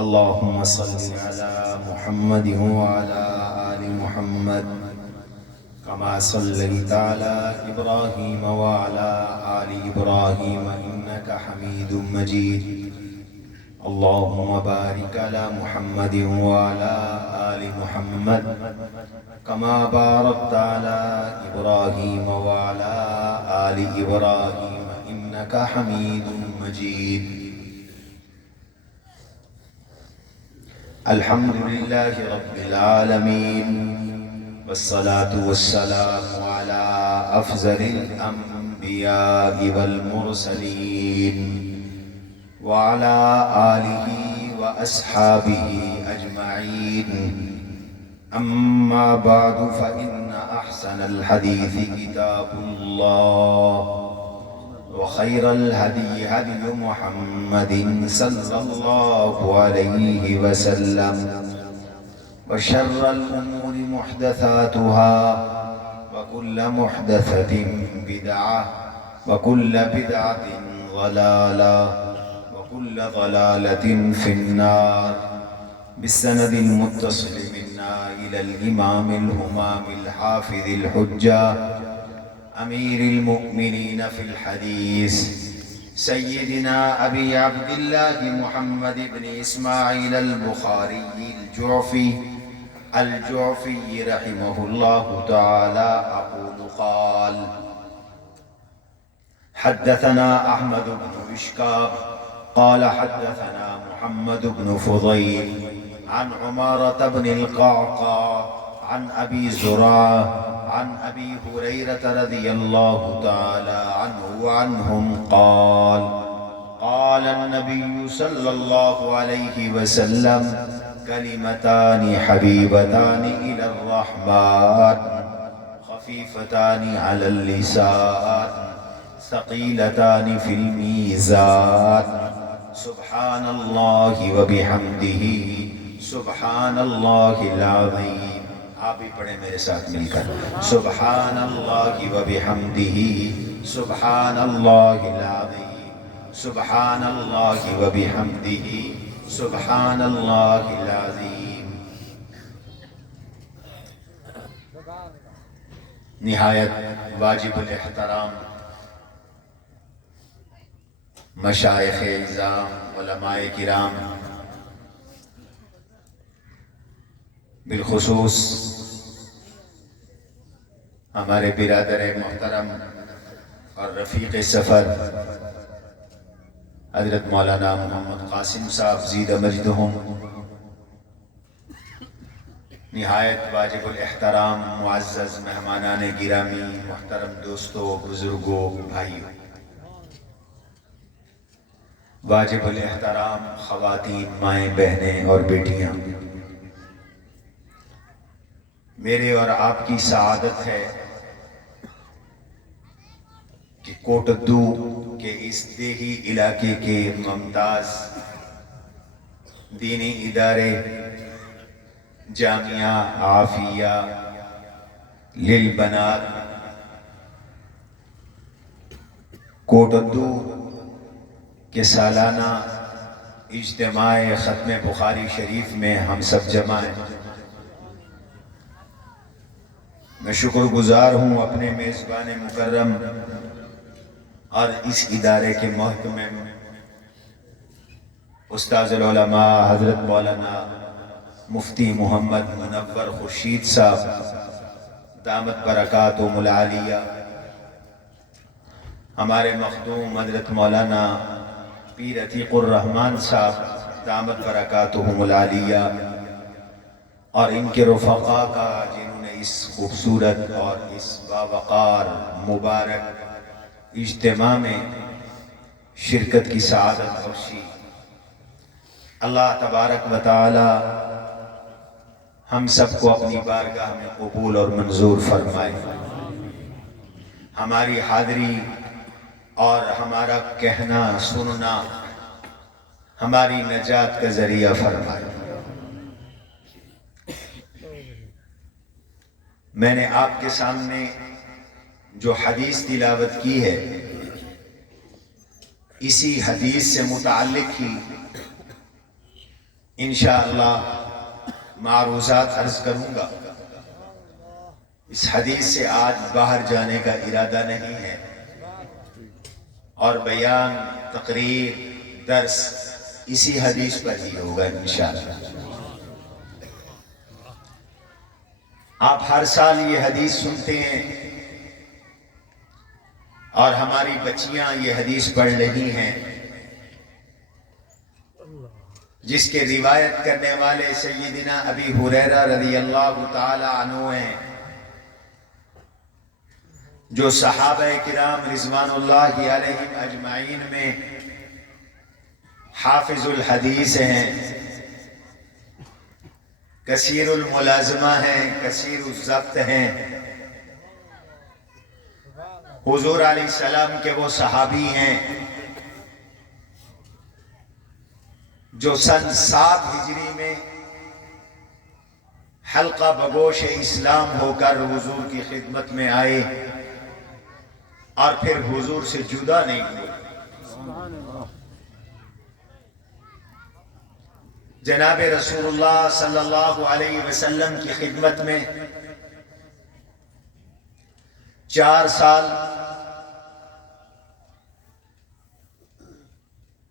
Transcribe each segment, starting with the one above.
اللهم صل على محمد وعلى آل محمد كما صليت على إبراهيم وعلى آل إبراهيم إنك حميد مجيد. اللهم بارك على محمد وعلى آل محمد كما باركت على إبراهيم وعلى آل إبراهيم إنك حميد مجيد. الحمد لله رب العالمين والصلاة والسلام على أفضل الأنبياء والمرسلين وعلى آله وأصحابه أجمعين. أما بعد فإن أحسن الحديث كتاب الله وخير الهدي هدي محمد صلى الله عليه وسلم وشر الأمور محدثاتها وكل محدثة بدعة وكل بدعة ضلالة وكل ضلالة في النار. بالسند المتصل منا إلى الإمام الهمام الحافظ الحجة أمير المؤمنين في الحديث سيدنا أبي عبد الله محمد بن إسماعيل البخاري الجعفي رحمه الله تعالى أقول قال: حدثنا أحمد بن إشكاب قال حدثنا محمد بن فضيل عن عمارة بن القعقاع عن أبي زرعة عن أبي هريرة رضي الله تعالى عنه وعنهم قال: قال النبي صلى الله عليه وسلم: كلمتان حبيبتان إلى الرحمن خفيفتان على اللسان ثقيلتان في الميزان سبحان الله وبحمده سبحان الله العظيم. آپ بھی پڑھیں میرے ساتھ مل کر: سبحان اللہ وبحمدہ سبحان اللہ العظیم سبحان اللہ وبحمدہ سبحان اللہ العظیم. نہایت واجب الاحترام مشائخ اعظام علماء کرام، بالخصوص ہمارے برادر محترم اور رفیق سفر حضرت مولانا محمد قاسم صاحب زید مجدہم، نہایت واجب الاحترام معزز مہمانان گرامی، محترم دوستوں، بزرگوں، بھائیوں، واجب الاحترام خواتین، مائیں، بہنیں اور بیٹیاں، میرے اور آپ کی سعادت ہے کہ کوٹدو کے اس دیہی علاقے کے ممتاز دینی ادارے جامعہ عافیہ للبنات کوٹدو کے سالانہ اجتماع ختم بخاری شریف میں ہم سب جمع ہیں. میں شکر گزار ہوں اپنے میزبان مکرم اور اس ادارے کے محتمم استاذ العلماء حضرت مولانا مفتی محمد منور خورشید صاحب دامت برکاتہم العالیہ، ہمارے مخدوم حضرت مولانا پیر عتیق الرحمن صاحب دامت برکاتہم العالیہ، اور ان کے رفقا کا جنہوں نے اس خوبصورت اور اس باوقار مبارک اجتماع میں شرکت کی سعادت بخشی. اللہ تبارک و تعالی ہم سب کو اپنی بارگاہ میں قبول اور منظور فرمائے. ہماری حاضری اور ہمارا کہنا سننا ہماری نجات کا ذریعہ فرمائے. میں نے آپ کے سامنے جو حدیث تلاوت کی ہے اسی حدیث سے متعلق ہی انشاءاللہ معروضات عرض کروں گا۔ اس حدیث سے آج باہر جانے کا ارادہ نہیں ہے، اور بیان، تقریر، درس اسی حدیث پر ہی ہوگا انشاءاللہ۔ آپ ہر سال یہ حدیث سنتے ہیں، اور ہماری بچیاں یہ حدیث پڑھ رہی ہیں، جس کے روایت کرنے والے سیدنا ابی ہریرہ رضی اللہ تعالی عنہ ہیں، جو صحابہ کرام رضوان اللہ علیہم اجمعین میں حافظ الحدیث ہیں، کثیر الملازمہ ہیں، کثیر الضبط ہیں۔ حضور علیہ السلام کے وہ صحابی ہیں جو سن 7 ہجری میں حلقہ بگوش اسلام ہو کر حضور کی خدمت میں آئے، اور پھر حضور سے جدا نہیں ہوئے۔ جناب رسول اللہ صلی اللہ علیہ وسلم کی خدمت میں 4 سال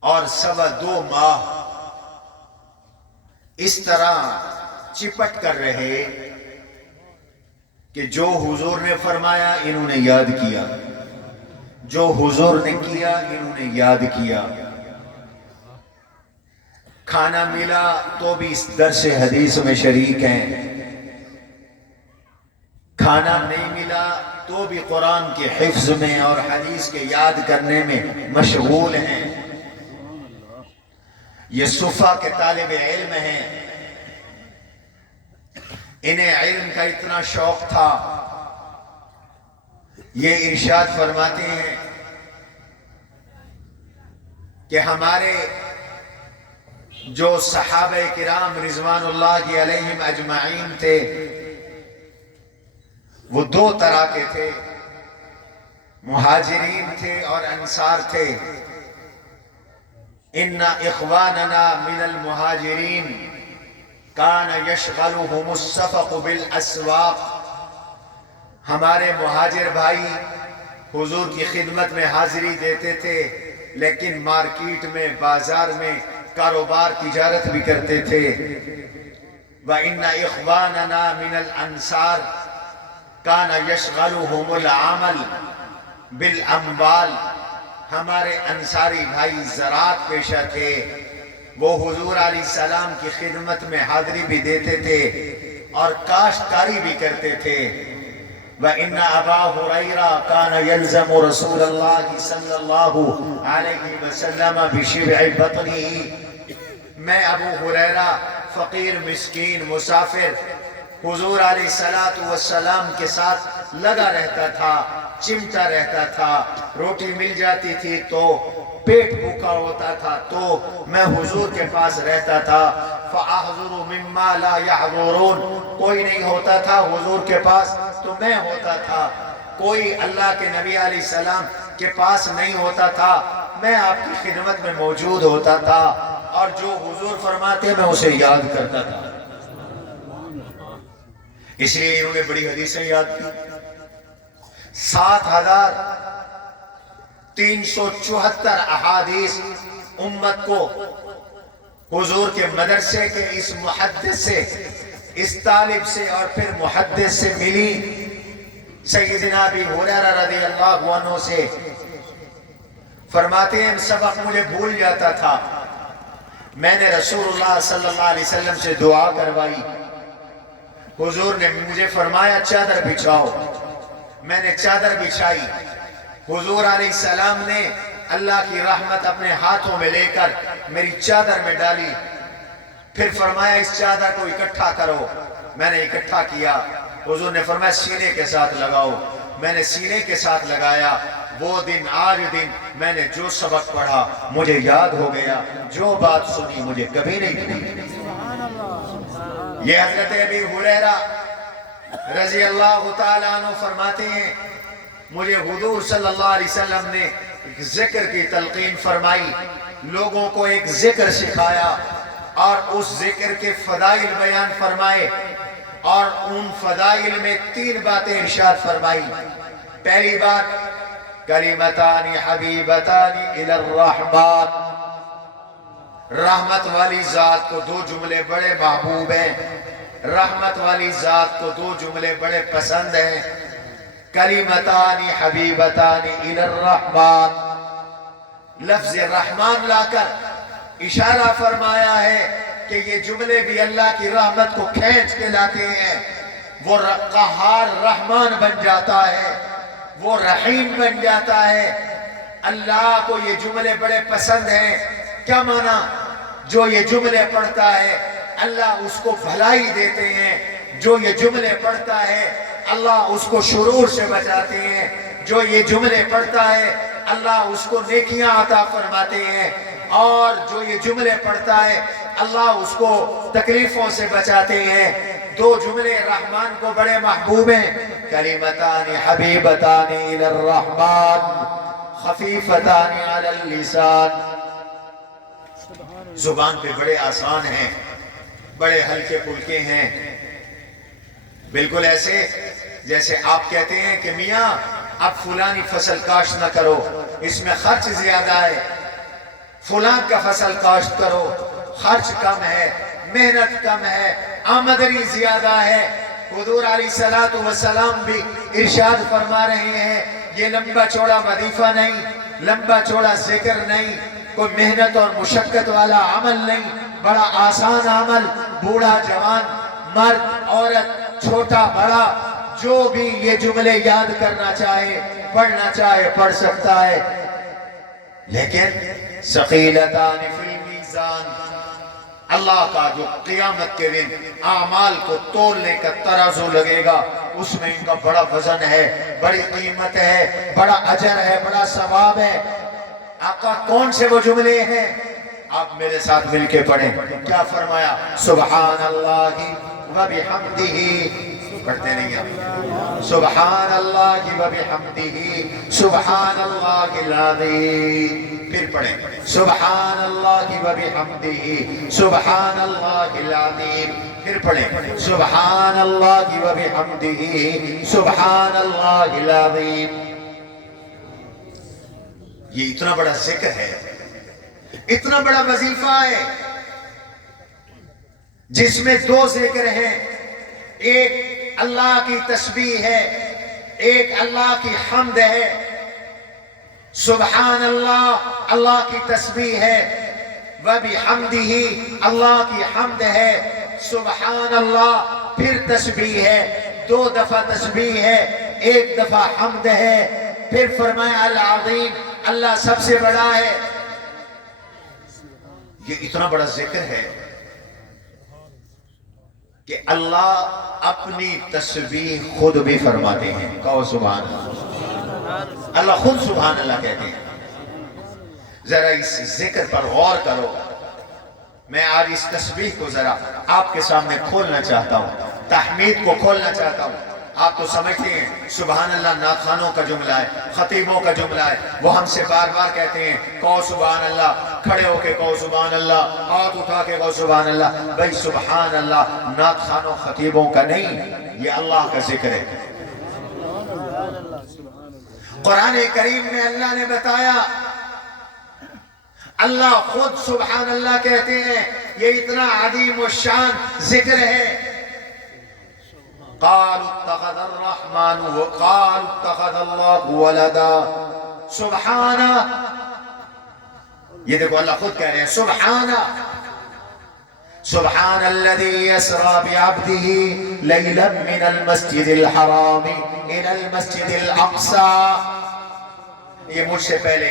اور 2.25 ماہ اس طرح چپٹ کر رہے کہ جو حضور نے فرمایا انہوں نے یاد کیا، جو حضور نے کیا انہوں نے یاد کیا۔ کھانا ملا تو بھی اس درس حدیث میں شریک ہیں، کھانا نہیں ملا تو بھی قرآن کے حفظ میں اور حدیث کے یاد کرنے میں مشغول ہیں۔ یہ صفا کے طالب علم ہیں، انہیں علم کا اتنا شوق تھا، یہ ارشاد فرماتے ہیں کہ ہمارے جو صحابہ کرام رضوان اللہ علیہم اجمعین تھے وہ 2 طرح کے تھے، مہاجرین تھے اور انصار تھے۔ ان اخواننا من المہاجرین کان یشغلہم الصفق بالاسواق، ہمارے مہاجر بھائی حضور کی خدمت میں حاضری دیتے تھے، لیکن مارکیٹ میں، بازار میں کاروبار تجارت بھی کرتے تھے۔ وَإِنَّ إِخْوَانَنَا مِنَ الْأَنصَارِ كَانَ يَشْغَلُهُمُ الْعَمَلِ بِالْأَمْوَالِ، ہمارے انصاری بھائی زراعت پیشہ تھے، وہ حضور علیہ السلام کی خدمت میں حاضری بھی دیتے تھے اور کاشتکاری بھی کرتے تھے۔ وَإِنَّ أَبَا هُرَيْرَةَ كَانَ يَلْزَمُ رَسُولَ اللَّهِ صلی اللہ علیہ وسلم بِشِبْعِ بَطْنِهِ، میں ابو ہریرہ فقیر، مسکین، مسافر حضور علیہ السلام کے ساتھ لگا رہتا تھا، چمٹا رہتا تھا، روٹی مل جاتی تھی تو پیٹ بھوکا ہوتا تھا تو میں حضور کے پاس رہتا تھا۔ فَأَحْضُرُ مِمَّا لَا يَحْضُرُونَ، کوئی نہیں ہوتا تھا حضور کے پاس تو میں ہوتا تھا، کوئی اللہ کے نبی علیہ السلام کے پاس نہیں ہوتا تھا، میں آپ کی خدمت میں موجود ہوتا تھا، اور جو حضور فرماتے میں اسے یاد کرتا تھا۔ اس لیے انہوں نے بڑی حدیثیں یاد کی، 7374 احادیث امت کو حضور کے مدرسے کے اس محدث سے، اس طالب سے اور پھر محدث سے ملی، سیدنا ابی ہریرہ رضی اللہ عنہ سے۔ فرماتے ہیں سبق مجھے بھول جاتا تھا، میں نے رسول اللہ صلی اللہ علیہ وسلم سے دعا کروائی، حضور نے مجھے فرمایا چادر بچھاؤ، میں نے چادر بچھائی، حضور علیہ السلام نے اللہ کی رحمت اپنے ہاتھوں میں لے کر میری چادر میں ڈالی، پھر فرمایا اس چادر کو اکٹھا کرو، میں نے اکٹھا کیا، حضور نے فرمایا سینے کے ساتھ لگاؤ، میں نے سینے کے ساتھ لگایا۔ وہ دن آج دن میں نے جو سبق پڑھا مجھے یاد ہو گیا، جو بات سنی مجھے کبھی نہیں بھولی۔ یہ حضرت ابی ہریرہ رضی اللہ تعالیٰ عنہ فرماتے ہیں مجھے حضور صلی اللہ علیہ وسلم نے ایک ذکر کی تلقین فرمائی، لوگوں کو ایک ذکر سکھایا، اور اس ذکر کے فضائل بیان فرمائے، اور ان فضائل میں 3 باتیں ارشاد فرمائی۔ پہلی بات، کلمتان حبیبتان الی الرحمن، رحمت والی ذات کو 2 جملے بڑے محبوب ہیں، رحمت والی ذات کو 2 جملے بڑے پسند ہیں۔ کلمتان حبیبتان الی الرحمن، لفظ رحمان لا کر اشارہ فرمایا ہے کہ یہ جملے بھی اللہ کی رحمت کو کھینچ کے لاتے ہیں۔ وہ قہار رحمان بن جاتا ہے، وہ رحیم بن جاتا ہے۔ اللہ کو یہ جملے بڑے پسند ہیں۔ کیا معنی؟ جو یہ جملے پڑھتا ہے اللہ اس کو بھلائی دیتے ہیں، جو یہ جملے پڑھتا ہے اللہ اس کو شرور سے بچاتے ہیں، جو یہ جملے پڑھتا ہے اللہ اس کو نیکیاں عطا فرماتے ہیں، اور جو یہ جملے پڑھتا ہے اللہ اس کو تکلیفوں سے بچاتے ہیں۔ 2 جملے رحمان کو بڑے محبوب ہیں، کلمتان حبیبتان الی الرحمن خفیفتان علی اللسان، زبان پہ بڑے آسان ہیں، بڑے ہلکے پھلکے ہیں، بالکل ایسے جیسے آپ کہتے ہیں کہ میاں اب فلانی فصل کاشت نہ کرو، اس میں خرچ زیادہ ہے، فلان کا فصل کاشت کرو، خرچ کم ہے، محنت کم ہے، آمدنی زیادہ ہے۔ حضور علیہ السلام بھی ارشاد فرما رہے ہیں، یہ لمبا چوڑا وظیفہ نہیں، لمبا چوڑا ذکر نہیں، کوئی محنت اور مشقت والا عمل نہیں، بڑا آسان عمل، بوڑھا جوان، مرد عورت، چھوٹا بڑا، جو بھی یہ جملے یاد کرنا چاہے پڑھنا چاہے پڑھ سکتا ہے۔ لیکن ثقیلتان فی المیزان، اللہ کا جو قیامت کے دن اعمال کو تولنے کا ترازو لگے گا اس میں ان کا بڑا وزن ہے، بڑی قیمت ہے، بڑا اجر ہے، بڑا ثواب ہے۔ آقا کون سے وہ جملے ہیں؟ آپ میرے ساتھ مل کے پڑھیں۔ کیا فرمایا؟ سبحان اللہ و بحمدہ، پڑھتے نہیں آپ، سبحان اللہ و بحمدہ سبحان اللہ العظیم، پھر پڑھیں سبحان اللہ و بحمدہ سبحان اللہ العظیم، پھر پڑھیں سبحان اللہ و بحمدہ سبحان اللہ العظیم۔ یہ اتنا بڑا ذکر ہے، اتنا بڑا وظیفہ ہے جس میں 2 ذکر ہیں، ایک اللہ کی تسبیح ہے، ایک اللہ کی حمد ہے۔ سبحان اللہ اللہ کی تسبیح ہے، وَبِحَمْدِهِ اللہ کی حمد ہے، سبحان اللہ پھر تسبیح ہے، 2 دفعہ تسبیح ہے، 1 دفعہ حمد ہے، پھر فرمایا العظیم اللہ سب سے بڑا ہے۔ یہ اتنا بڑا ذکر ہے کہ اللہ اپنی تسبیح خود بھی فرماتے ہیں، کہو سبحان اللہ، اللہ خود سبحان اللہ کہتے ہیں۔ ذرا اس ذکر پر غور کرو، میں آج اس تسبیح کو ذرا آپ کے سامنے کھولنا چاہتا ہوں، تحمید کو کھولنا چاہتا ہوں۔ آپ تو سمجھتے ہیں سبحان اللہ نعت خوانوں کا جملہ ہے، خطیبوں کا جملہ ہے، وہ ہم سے بار بار کہتے ہیں کہو سبحان اللہ، کھڑے ہو کے کہو سبحان اللہ، ہاتھ اٹھا کے کہو سبحان اللہ۔ بھئی سبحان اللہ نعت خوانوں خطیبوں کا نہیں، یہ اللہ کا ذکر ہے۔ قرآن کریم میں اللہ نے بتایا، اللہ خود سبحان اللہ کہتے ہیں، یہ اتنا عظیم الشان ذکر ہے۔ قالوا اتخذ الرحمن وقالوا اتخذ اللہ ولدا، سبحانہ، یہ دیکھو اللہ خود کہہ رہے ہیں سبحانہ، سبحان الذي يسرى بعبده ليلا من المسجد الحرام الى المسجد الاقصى۔ یہ مجھ سے پہلے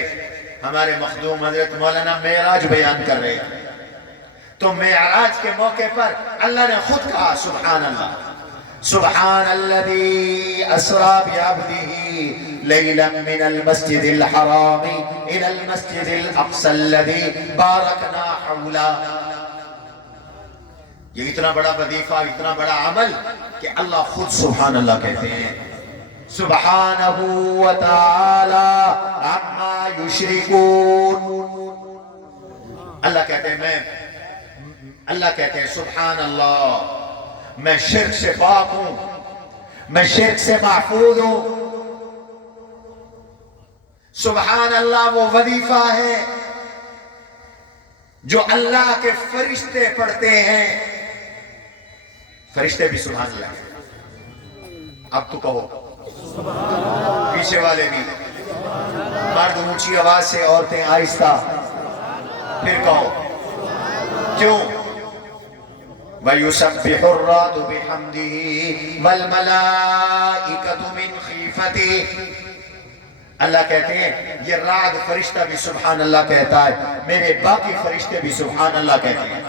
ہمارے مخدوم حضرت مولانا معراج بیان کر رہے ہیں، تو معراج کے موقع پر اللہ نے خود کہا سبحان اللہ، سبحان الذي اسرى بعبده ليلا من المسجد الحرام الى المسجد الاقصى الذي باركنا حوله۔ یہ اتنا بڑا وظیفہ، اتنا بڑا عمل کہ اللہ خود سبحان اللہ کہتے ہیں، سبحانہ وتعالی عما یشرکون۔ اللہ کہتے ہیں اللہ کہتے ہیں سبحان اللہ، میں شرک سے پاک ہوں، میں شرک سے محفوظ ہوں۔ سبحان اللہ وہ وظیفہ ہے جو اللہ کے فرشتے پڑھتے ہیں، فرشتے بھی سبحان اللہ کہتے۔ اب تو کہو، پیچھے والے بھی، مرد اونچی آواز سے، عورتیں آہستہ، پھر کہو کیوں؟ وَيُسَبِّحُ الرَّعْدُ بِحَمْدِهِ وَالْمَلَائِكَةُ مِنْ خِيفَتِهِ۔ اللہ کہتے ہیں یہ رعد فرشتہ بھی سبحان اللہ کہتا ہے، میرے باقی فرشتے بھی سبحان اللہ کہتے ہیں۔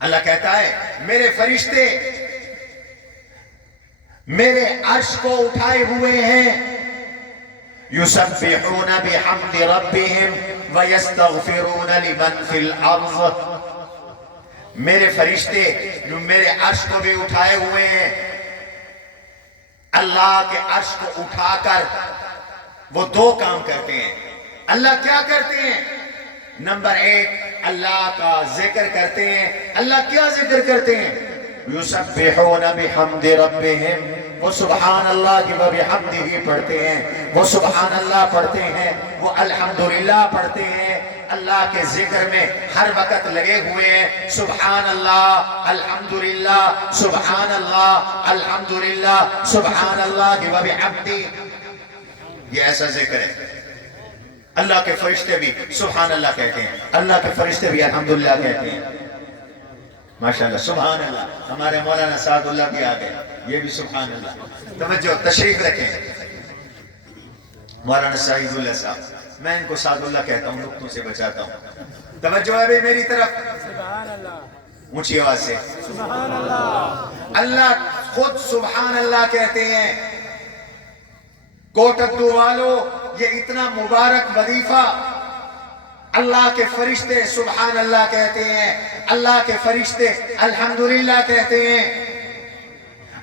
اللہ کہتا ہے میرے فرشتے میرے عرش کو اٹھائے ہوئے ہیں، یسبحون بحمد ربہم ویستغفرون لمن فی الارض۔ میرے فرشتے جو میرے عرش کو بھی اٹھائے ہوئے ہیں، اللہ کے عرش کو اٹھا کر وہ دو کام کرتے ہیں۔ اللہ کیا کرتے ہیں؟ نمبر ایک، اللہ کا ذکر کرتے ہیں۔ اللہ کیا ذکر کرتے ہیں؟ یسبحون بحمد ربہم، وہ سبحان اللہ کی وبحمدہ پڑھتے ہیں، وہ سبحان اللہ پڑھتے ہیں، وہ الحمدللہ پڑھتے ہیں۔ اللہ کے ذکر میں ہر وقت لگے ہوئے ہیں، سبحان اللہ الحمدللہ سبحان اللہ الحمدللہ سبحان اللہ کی وبحمدہ۔ یہ ایسا ذکر ہے۔ اللہ کے فرشتے بھی سبحان اللہ کہتے ہیں، اللہ کے فرشتے بھی الحمدللہ کہتے ہیں۔ ماشاءاللہ سبحان اللہ۔ ہمارے مولانا سعد اللہ بھی آ گئے، یہ بھی سبحان اللہ۔ توجہ، تشریف رکھیں۔ مولانا سعید اللہ صاحب، میں ان کو سعد اللہ کہتا ہوں، نقطوں سے بچاتا ہوں۔ توجہ ہے بھی میری طرف، سبحان اللہ، اونچی آواز سے سبحان اللہ۔ اللہ خود سبحان اللہ کہتے ہیں۔ کوٹکدو والو، یہ اتنا مبارک وظیفہ، اللہ کے فرشتے سبحان اللہ کہتے ہیں، اللہ کے فرشتے الحمدللہ کہتے ہیں،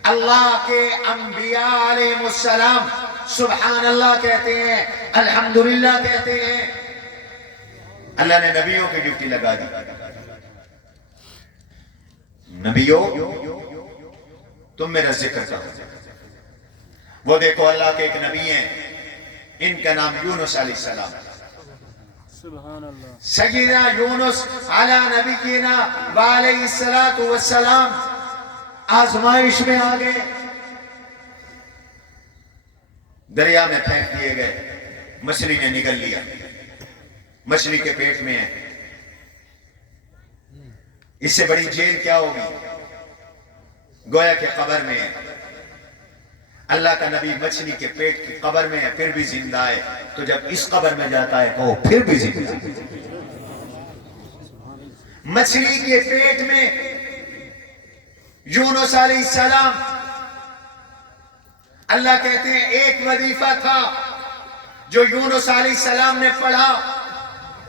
اللہ کے انبیاء علیہ السلام سبحان اللہ کہتے ہیں، الحمدللہ کہتے ہیں۔ اللہ نے نبیوں کی ڈیوٹی لگا دی۔ نبیوں تم میرا ذکر کرو۔ وہ دیکھو اللہ کے ایک نبی ہیں، ان کا نام یونس علیہ السلام، سبحان اللہ، سیدنا یونس علی نبینا وعلیہ السلام آزمائش میں آ گئے، دریا میں پھینک دیے گئے، مچھلی نے نگل لیا، مچھلی کے پیٹ میں ہے۔ اس سے بڑی جیل کیا ہوگی؟ گویا کہ قبر میں ہے۔ اللہ کا نبی مچھلی کے پیٹ کی قبر میں ہے، پھر بھی زندہ ہے، تو جب اس قبر میں جاتا ہے تو وہ پھر بھی زندہ ہے۔ مچھلی کے پیٹ میں یونس علیہ السلام، اللہ کہتے ہیں ایک وظیفہ تھا جو یونس علیہ السلام نے پڑھا،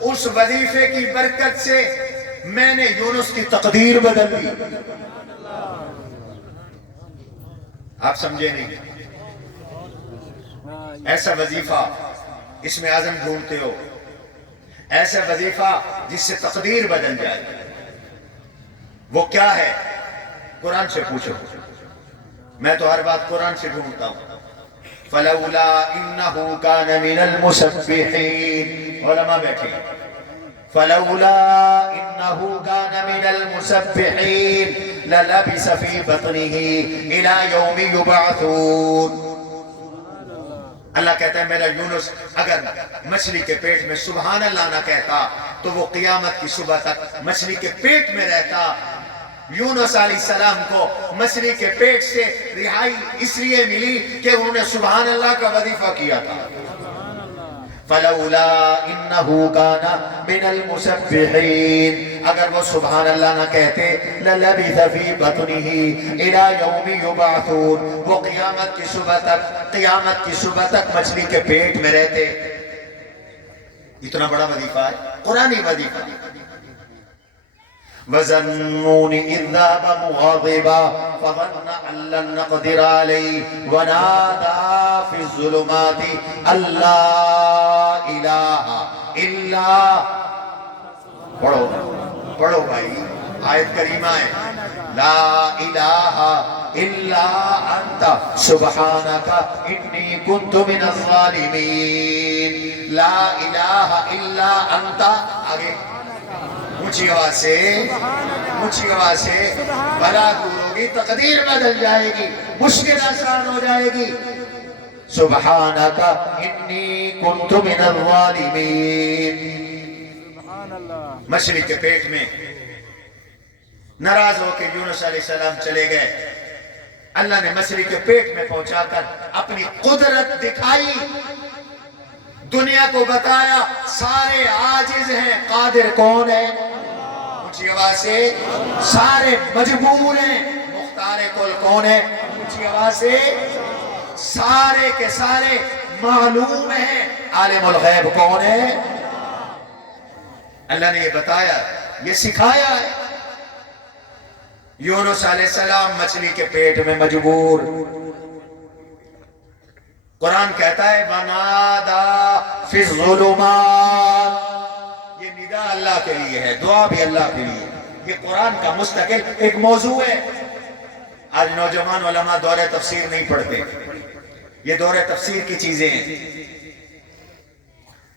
اس وظیفے کی برکت سے میں نے یونس کی تقدیر بدل دی۔ آپ سمجھے نہیں؟ ایسا وظیفہ، اس میں عزم ڈھونڈتے ہو، ایسا وظیفہ جس سے تقدیر بدل جائے، وہ کیا ہے؟ قرآن سے پوچھو، میں تو ہر بات قرآن سے ڈھونڈتا ہوں۔ فَلَوْلَا إِنَّهُ كَانَ مِنَ الْمُسَبِّحِينَ، علماء بیٹھے، فَلَوْلَا إِنَّهُ كَانَ مِنَ الْمُسَبِّحِينَ لَلَبِثَ فِي بَطْنِهِ إِلَى يَوْمِ يُبْعَثُونَ۔ اللہ کہتا ہے میرا یونس اگر مچھلی کے پیٹ میں سبحان اللہ نہ کہتا تو وہ قیامت کی صبح تک مچھلی کے پیٹ میں رہتا۔ یونس علیہ السلام کو مچھلی کے پیٹ سے رہائی اس لیے ملی کہ انہوں نے سبحان اللہ کا وظیفہ کیا تھا۔ فَلَوْلَا إِنَّهُ كَانَ مِنَ الْمُسَبِّحِينَ، اگر وہ سبحان اللہ نہ کہتے لَلَبِثَ فِي بَطْنِهِ إِلَى يَوْمِ يُبْعَثُونَ، وہ قیامت کی صبح تک مچھلی کے پیٹ میں رہتے۔ اتنا بڑا وظیفہ ہے، قرآنی وظیفہ۔ وَظَنُّونِ إِذْ ذَهَبَ مُغَاضِبًا فَظَنَّ أَن لَّن نَّقْدِرَ عَلَيْهِ وَنَادَىٰ فِي الظُّلُمَاتِ أَن لَّا إِلَٰهَ إِلَّا پڑھو پڑھو بھائی، آیت کریمہ ہے، لا الہ الا انت سبحانک انی کنت من الظالمین، لا الہ الا انت، آگے اونچی آواز سے، اونچی آواز سے، بلا دور ہوگی، تقدیر بدل جائے گی، مشکل آسان ہو جائے گی، سبحانک انی کنت من الظالمین۔ سبحان اللہ۔ مچھلی کے پیٹ میں ناراض ہو کے یونس علیہ السلام چلے گئے، اللہ نے مچھلی کے پیٹ میں پہنچا کر اپنی قدرت دکھائی، دنیا کو بتایا سارے عاجز ہیں، قادر کون ہے؟ اونچی آواز سے، سارے مجبور ہیں، مختار کل کون ہے؟ اونچی آواز سے، سارے کے سارے معلوم ہیں، عالم الغیب کون ہے؟ اللہ نے یہ بتایا، یہ سکھایا ہے۔ یونس علیہ السلام مچھلی کے پیٹ میں مجبور، قرآن کہتا ہے وَنَادَا فِي الظُّلُمَاتِ، یہ ندا اللہ کے لیے ہے، دعا بھی اللہ کے لیے، یہ قرآن کا مستقل ایک موضوع ہے۔ آج نوجوان علماء دورہ تفسیر نہیں پڑھتے، یہ دورہ تفسیر کی چیزیں ہیں۔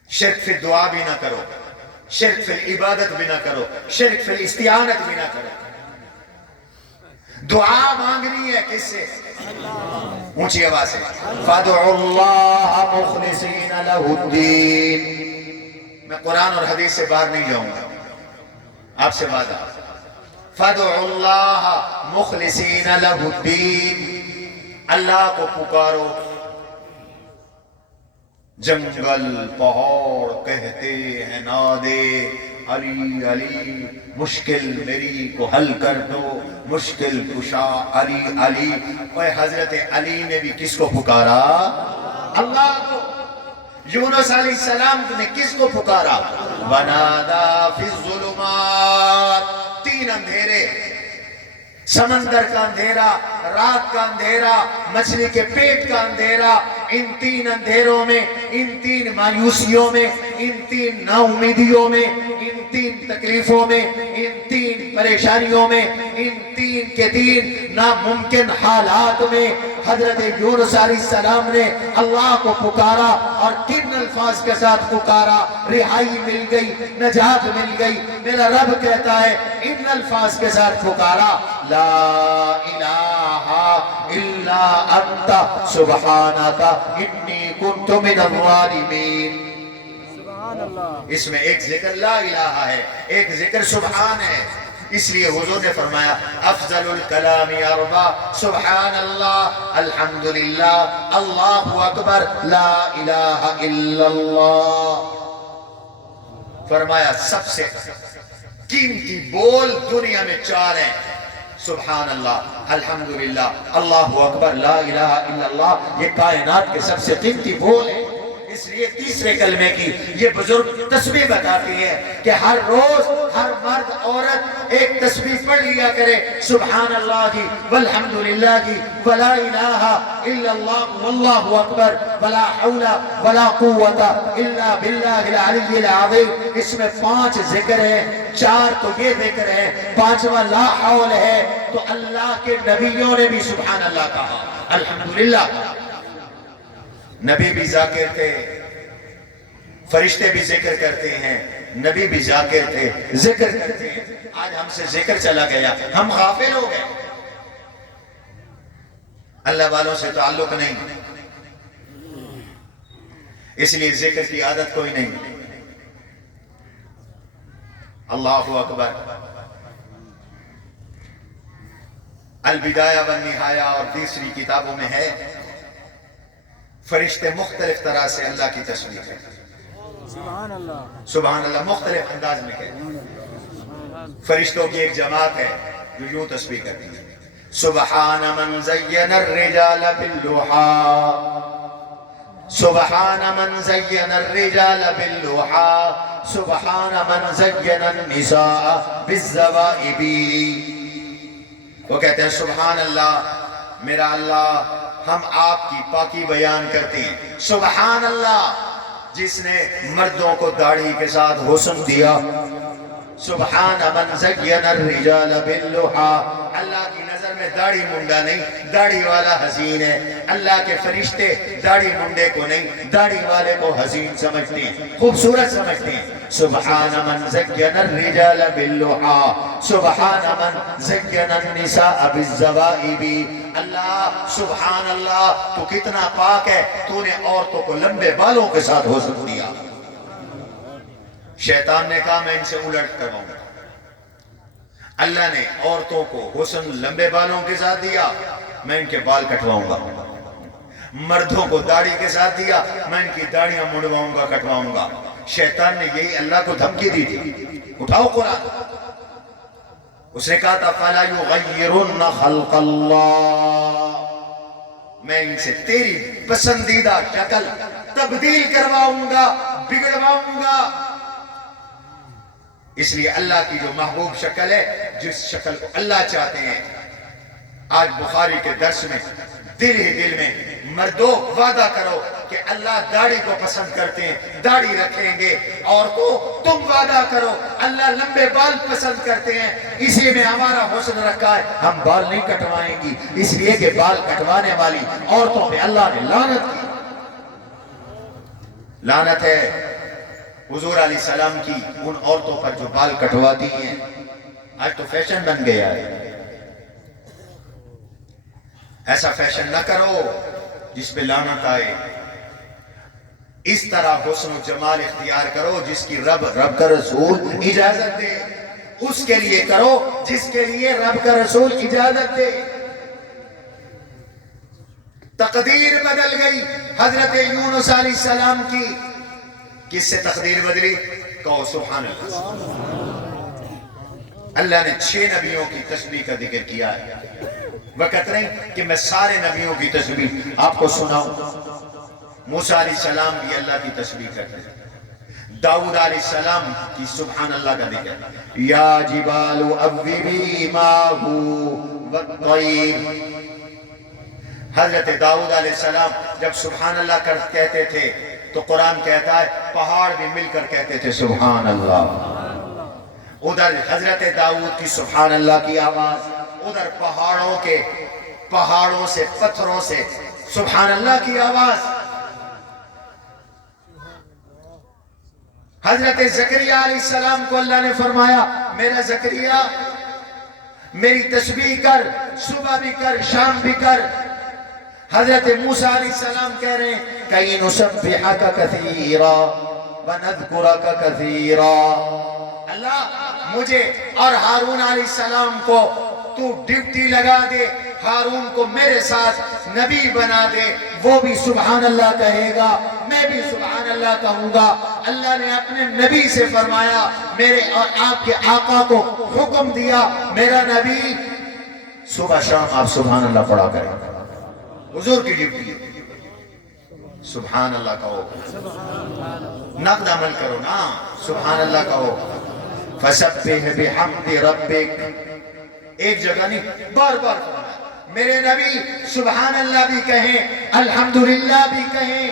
شرک فی دعا بھی نہ کرو، شرک فی العبادت بھی نہ کرو، شرک فی الاستعانت بھی نہ کرو۔ دعا مانگنی ہے کس سے؟ اونچی آواز سے، فَادْعُوا اللَّهَ مُخْلِصِينَ لَهُ الدِّينَ۔ میں قرآن اور حدیث سے باہر نہیں جاؤں گا، آپ سے وعدہ، فَادْعُوا اللَّهَ مُخْلِصِينَ لَهُ الدِّينَ، اللہ کو پکارو، جنگل پہاڑ کہتے ہیں نادے علی علی، مشکل میری کو حل کر دو، مشکل کشا علی علی۔ اور حضرت علی نے بھی کس کو پکارا؟ اللہ کو۔ یونس علیہ السلام نے کس کو پکارا؟ وَنَادَا فِي الظُّلُمَاتِ، تین اندھیرے، سمندر کا اندھیرا، رات کا اندھیرا، مچھلی کے پیٹ کا اندھیرا، ان تین اندھیروں میں، ان تین مایوسیوں میں، ان تین نا امیدیوں میں، ان تین تکلیفوں میں، ان تین پریشانیوں میں، ان تین کے تین ناممکن حالات میں حضرت یونس علیہ السلام نے اللہ کو پکارا، اور کن الفاظ کے ساتھ پکارا؟ رہائی مل گئی، نجات مل گئی۔ میرا رب کہتا ہے ان الفاظ کے ساتھ پکارا، لا الہ الا انت سبحانک انی کنت من الظالمین۔ سبحان اللہ۔ اس میں ایک ذکر لا الہ ہے، ایک ذکر سبحان ہے، اس لیے حضور نے فرمایا افضل الکلام اربع، سبحان اللہ، الحمدللہ، اللہ اکبر، لا الہ الا اللہ۔ فرمایا سب سے قیمتی بول دنیا میں چار ہیں، سبحان اللہ، الحمدللہ، اللہ اکبر، لا الہ الا اللہ، یہ کائنات کے سب سے قیمتی بول ہیں۔ اس لیے تیسرے کلمے کی یہ بزرگ تسبیح بتاتی ہے کہ ہر روز ہر مرد عورت ایک تسبیح پڑھ لیا کرے، سبحان اللہ کی، والحمدللہ کی، ولا الہ الا اللہ، واللہ اکبر، ولا حول ولا قوت الا باللہ العلی العظیم۔ اس میں 5 ذکر ہیں، 4 تو یہ ذکر ہے، 5واں لا حول ہے، تو اللہ کے نبیوں نے بھی سبحان اللہ کہا، الحمدللہ۔ نبی بھی ذاکر تھے، فرشتے بھی ذکر کرتے ہیں، نبی بھی ذاکر تھے، ذکر کرتے ہیں۔ آج ہم سے ذکر چلا گیا، ہم غافل ہو گئے، اللہ والوں سے تعلق نہیں، اس لیے ذکر کی عادت کوئی نہیں۔ اللہ اکبر۔ البدایہ والنہایہ اور تیسری کتابوں میں ہے، فرشتے مختلف طرح سے اللہ کی تسبیح کرتے ہیں، سبحان اللہ۔ سبحان اللہ، مختلف انداز میں کہتے ہیں۔ فرشتوں کی ایک جماعت ہے جو یوں تسبیح کرتی ہے، سبحان من زین الرجال باللوحا، سبحان من زین الرجال باللوحا، سبحان من زین النساء بالزوائب۔ وہ کہتے ہیں سبحان اللہ، میرا اللہ، ہم آپ کی پاکی بیان کرتے ہیں، سبحان اللہ جس نے مردوں کو داڑھی کے ساتھ حسن دیا، سبحان من زین الرجال باللحا، اللہ کی نظر میں داڑھی منڈا نہیں، داڑھی والا حسین ہے۔ اللہ کے فرشتے داڑھی منڈے کو نہیں، داڑھی والے کو حسین سمجھتے ہیں، خوبصورت سمجھتے ہیں۔ سبحان من زین الرجال باللحا، سبحان من زین النساء بالزوائب۔ اللہ سبحان اللہ، تو کتنا پاک ہے، تو نے عورتوں کو لمبے بالوں کے ساتھ حسن دیا۔ شیطان نے کہا میں ان سے الٹ کرواؤں گا۔ اللہ نے عورتوں کو حسن لمبے بالوں کے ساتھ دیا، میں ان کے بال کٹواؤں گا۔ مردوں کو داڑھی کے ساتھ دیا، میں ان کی داڑیاں منڈواؤں گا، کٹواؤں گا۔ شیطان نے یہی اللہ کو دھمکی دی تھی۔ اٹھاؤ قرآن، اس نے کہا تھا فَلَا يُغَيِّرُنَّ خَلْقَ اللَّهِ، میں ان سے تیری پسندیدہ شکل تبدیل کرواؤں گا، بگڑواؤں گا۔ اس لیے اللہ کی جو محبوب شکل ہے، جس شکل کو اللہ چاہتے ہیں، آج بخاری کے درس میں دل ہی دل میں مردوں وعدہ کرو کہ اللہ داڑھی کو پسند کرتے ہیں، داڑھی رکھیں گے۔ عورتوں تم وعدہ کرو اللہ لمبے بال پسند کرتے ہیں، اسی میں ہمارا حسن رکھا ہے، ہم بال نہیں کٹوائیں گی، اس لیے کہ بال کٹوانے والی عورتوں پہ اللہ نے لعنت کی۔ لعنت ہے حضور علیہ السلام کی ان عورتوں پر جو بال کٹواتی ہیں۔ آج تو فیشن بن گیا ہے، ایسا فیشن نہ کرو جس پہ لعنت آئے۔ اس طرح حسن و جمال اختیار کرو جس کی رب کا رسول اجازت دے، اس کے لیے کرو جس کے لیے رب کا رسول اجازت دے۔ تقدیر بدل گئی حضرت یونس علیہ السلام کی، کس سے تقدیر بدلی؟ کہو سبحان اللہ۔ اللہ نے 6 نبیوں کی تسبیح کا ذکر کیا ہے، وقت نہیں کہ میں سارے نبیوں کی تسبیح آپ کو سناؤں۔ موسیٰ علیہ السلام بھی اللہ کی تسبیح کرتے ہیں، داؤد علیہ السلام کی سبحان اللہ کا ذکر، یا جبال اوبی ماہ والطیر۔ حضرت داؤد علیہ السلام جب سبحان اللہ کہتے تھے تو قرآن کہتا ہے پہاڑ بھی مل کر کہتے تھے سبحان اللہ۔ ادھر حضرت داؤد کی سبحان اللہ کی آواز، ادھر پہاڑوں سے پتھروں سے سبحان اللہ کی آواز۔ حضرت زکریا علیہ السلام کو اللہ نے فرمایا میرا زکریا میری تسبیح کر، صبح بھی کر شام بھی کر۔ حضرت موسیٰ علیہ السلام کہہ رہے ہیں کَإِ نُسَبِّحَكَ كَثِيرًا وَنَذْكُرَكَ كَثِيرًا، اللہ مجھے اور ہارون علیہ السلام کو تو ڈیوٹی لگا دے، ہارون کو میرے ساتھ نبی بنا دے، وہ بھی سبحان اللہ کہے گا، میں بھی سبحان اللہ کہوں گا۔ اللہ نے اپنے نبی سے فرمایا، میرے اور آپ کے آقا کو حکم دیا میرا نبی صبح شام آپ سبحان اللہ پڑھا کریں۔ حضور کی ڈیوٹی سبحان اللہ کہو، نقد عمل کرو نا، سبحان اللہ کہو۔ فَسَبِّحْ بِحَمْدِ رَبِّكَ، ایک جگہ نہیں بار بار فرمایا میرے نبی سبحان اللہ بھی کہیں، الحمدللہ بھی کہیں۔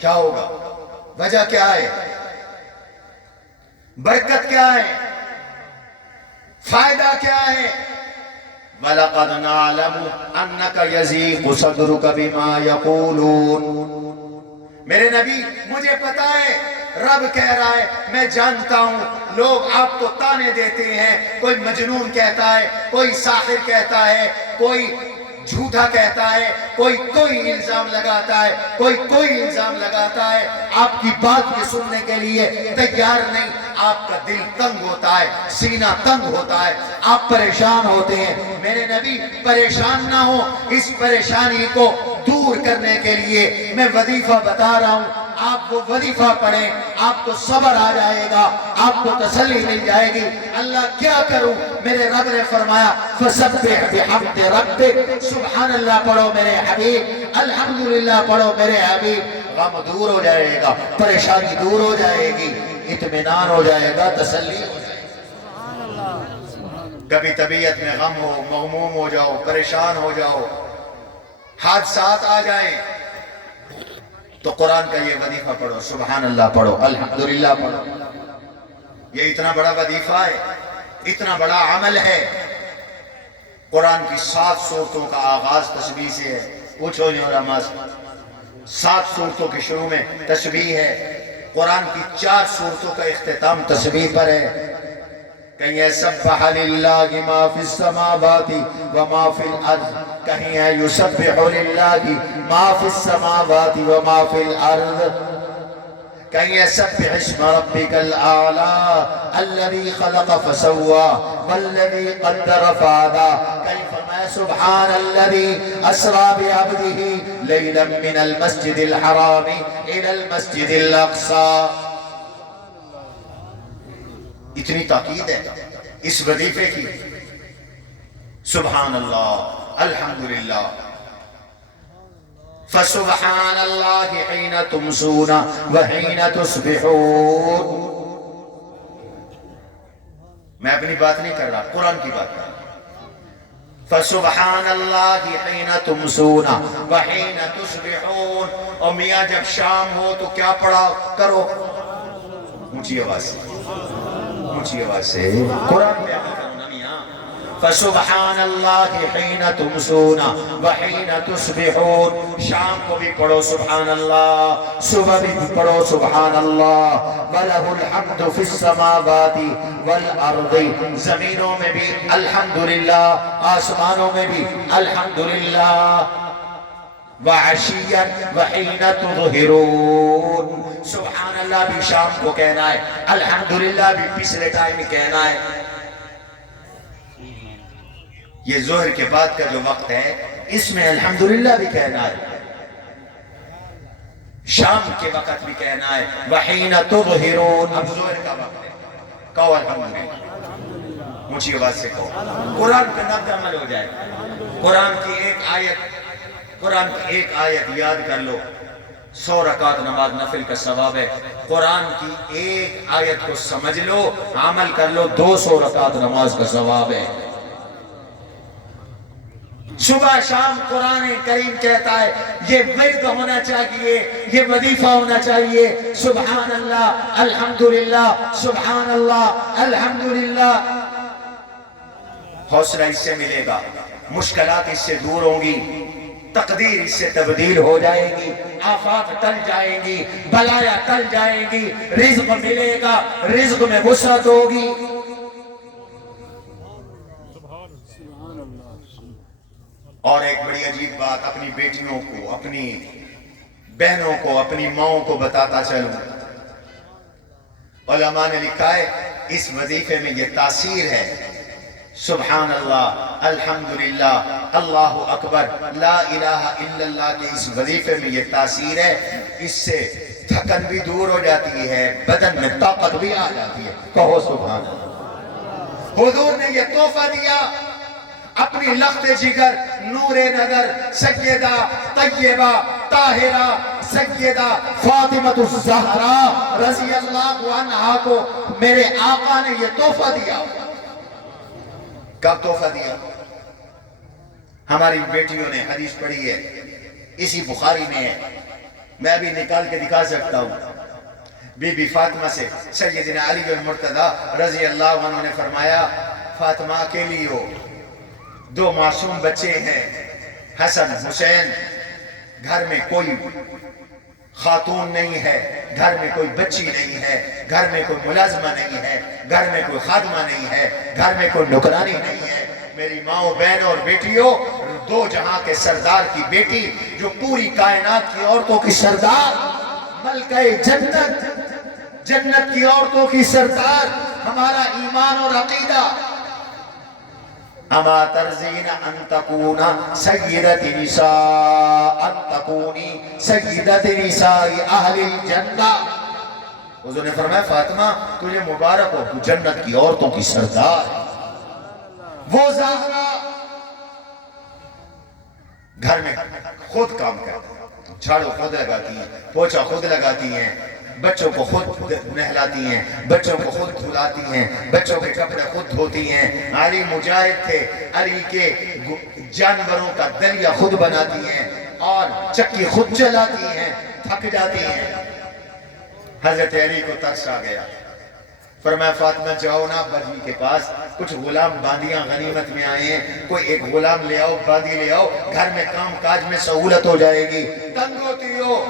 کیا ہوگا؟ وجہ کیا ہے؟ برکت کیا ہے؟ فائدہ کیا ہے؟ وَلَقَدْ نَعْلَمُ أَنَّكَ يَزِيغُ صَدْرُكَ بِمَا يَقُولُونَ، میرے نبی مجھے پتا ہے، رب کہہ رہا ہے میں جانتا ہوں لوگ آپ کو تانے دیتے ہیں، کوئی مجنون کہتا ہے، کوئی ساحر کہتا ہے، کوئی جھوٹا کہتا ہے، کوئی الزام لگاتا ہے، کوئی الزام لگاتا ہے، آپ کی بات کے سننے کے لیے تیار نہیں۔ آپ کا دل تنگ ہوتا ہے، سینہ تنگ ہوتا ہے، آپ پریشان ہوتے ہیں۔ میرے نبی پریشان نہ ہو، اس پریشانی کو دور کرنے کے لیے میں وظیفہ بتا رہا ہوں، آپ وہ وظیفہ پڑھیں، آپ کو صبر آ جائے گا، آپ کو تسلی مل جائے گی۔ اللہ کیا کروں؟ میرے رب نے فرمایا فَسَبِّحْ بِحَمْدِ رَبِّكَ، سبحان اللہ پڑھو میرے حبیب، الحمدللہ پڑھو میرے حبیب۔ غم دور ہو جائے گا، پریشانی دور ہو جائے گی، اطمینان ہو جائے گا، تسلی ہو جائے گی۔ کبھی طبیعت میں غم ہو، مغموم ہو جاؤ، پریشان ہو جاؤ، حادثات آ جائیں تو قرآن کا یہ وظیفہ پڑھو، سبحان اللہ پڑھو، الحمدللہ پڑھو۔ یہ اتنا بڑا وظیفہ ہے، اتنا بڑا عمل ہے۔ قرآن کی 7 سورتوں کا آغاز تسبیح سے ہے، پوچھو نہیں علماء سے۔ 7 سورتوں کے شروع میں تسبیح ہے، قرآن کی 4 سورتوں کا اختتام تسبیح پر ہے۔ کہیں ہے سبح للہ ما فی السماوات وما فی الارض، کہیں ہے یسبح للہ ما فی السماوات وما فی الارض، کہیں ہے سبح اسم ربک الاعلی الذی خلق فسوى والذی قدر فہدى، کہیں فرمایا سبحان الذی اسری بعبدہ لیلا من المسجد الحرام الى المسجد الاقصى۔ اتنی تاکید ہے اس وظیفے کی۔ سبحان اللہ، الحمدللہ، فسبحان اللہ حین تمسون وحین تصبحون۔ میں اپنی بات نہیں کر رہا، قرآن کی بات کر رہا۔ فسبحان اللہ حین تمسون وحین تصبحون۔ اور میاں جب شام ہو تو کیا پڑھا کرو؟ اونچی آواز سے، اونچی آواز سے قرآن پہ عمل کرو نا میاں۔ فسبحان اللہ حین تمسون وحین تصبحون، شام کو بھی پڑھو سبحان اللہ، صبح بھی پڑھو سبحان اللہ۔ وَلَهُ الْحَمْدُ فِي السَّمَاوَاتِ وَالْأَرْضِ، زمینوں میں بھی الحمدللہ، آسمانوں میں بھی الحمدللہ۔ وَعَشِيًّا وَحِينَ تُظْهِرُونَ، سبحان اللہ بھی شام کو کہنا ہے، الحمدللہ بھی پچھلے ٹائم میں کہنا ہے۔ یہ ظہر کے بعد کا جو وقت ہے اس میں الحمدللہ بھی کہنا ہے، شام کے وقت بھی کہنا ہے۔ وَحِينَ تُظْهِرُونَ، اب ظہر کا وقت ہے، کہو الحمدللہ، اونچی آواز سے کہو، قرآن پہ نقد عمل ہو جائے۔ قرآن کی ایک آیت یاد کر لو، 100 رکعت نماز نفل کا ثواب ہے۔ قرآن کی ایک آیت کو سمجھ لو، عمل کر لو، 200 رکعت نماز کا ثواب ہے۔ صبح شام قرآن کریم کہتا ہے یہ ورد ہونا چاہیے، یہ وظیفہ ہونا چاہیے۔ سبحان اللہ الحمدللہ، سبحان اللہ الحمدللہ۔ حوصلہ اس سے ملے گا، مشکلات اس سے دور ہوں گی، تقدیر اس سے تبدیل ہو جائے گی، آفات ٹل جائیں گی، بلایا ٹل جائیں گی، رزق ملے گا، رزق میں وسعت ہوگی۔ اور ایک بڑی عجیب بات اپنی بیٹیوں کو، اپنی بہنوں کو، اپنی ماؤں کو بتاتا چلوں، علماء نے لکھا ہے اس وظیفے میں یہ تاثیر ہے، سبحان اللہ الحمدللہ اللہ اکبر لا الہ الا اللہ کے اس وظیفے میں یہ تاثیر ہے، اس سے تھکن بھی دور ہو جاتی ہے، بدن میں طاقت بھی آ جاتی ہے، کہو سبحان اللہ۔ حضور نے یہ تحفہ دیا، اپنی لخت جگر نور نگر سیدہ طیبہ طاہرہ سیدہ فاطمہ الزہرا رضی اللہ عنہا کو میرے آقا نے یہ تحفہ دیا۔ کب تحفہ دیا؟ ہماری بیٹیوں نے حدیث پڑھی ہے، اسی بخاری میں ہے، میں بھی نکال کے دکھا سکتا ہوں۔ بی بی فاطمہ سے سیدنا علی المرتضی رضی اللہ عنہ نے فرمایا فاطمہ اکیلی ہو، 2 معصوم بچے ہیں حسن حسین، گھر میں کوئی خاتون نہیں ہے، گھر میں کوئی بچی نہیں ہے، گھر میں کوئی ملازمہ نہیں ہے، گھر میں کوئی خادمہ نہیں ہے، گھر میں کوئی نوکرانی نہیں ہے، میری ماں و بہن اور بیٹیوں، 2 جہاں کے سردار کی بیٹی جو پوری کائنات کی عورتوں کی سردار، ملکہ جنت، جنت کی عورتوں کی سردار، ہمارا ایمان اور عقیدہ، اما ترزین ان تکونا سیدت نساء ان تکونی سیدت نساء اہل الجنہ۔ حضور نے فرمایا فاطمہ تجھے مبارک ہو، تو جنت کی عورتوں کی سردار ہے۔ وہ زہرا گھر میں خود کام کرتی ہیں، جھاڑو خود لگاتی ہیں، پوچھا خود لگاتی ہیں، بچوں کو خود نہلاتی ہیں، بچوں کو خود دھلاتی ہیں، بچوں کے کپڑے خود دھوتی ہیں۔ علی مجاہد تھے، علی کے جانوروں کا دریا خود بناتی ہیں اور چکی خود چلاتی ہیں، تھک جاتی ہیں۔ حضرت علی کو ترس آ گیا، فرمایا فاطمہ جاؤ نا ابا جی کے پاس، کچھ غلام باندیاں غنیمت میں آئے ہیں، کوئی ایک غلام لے آؤ، باندی لے آؤ، گھر میں کام کاج میں سہولت ہو جائے گی، تنگ ہوتی ہو۔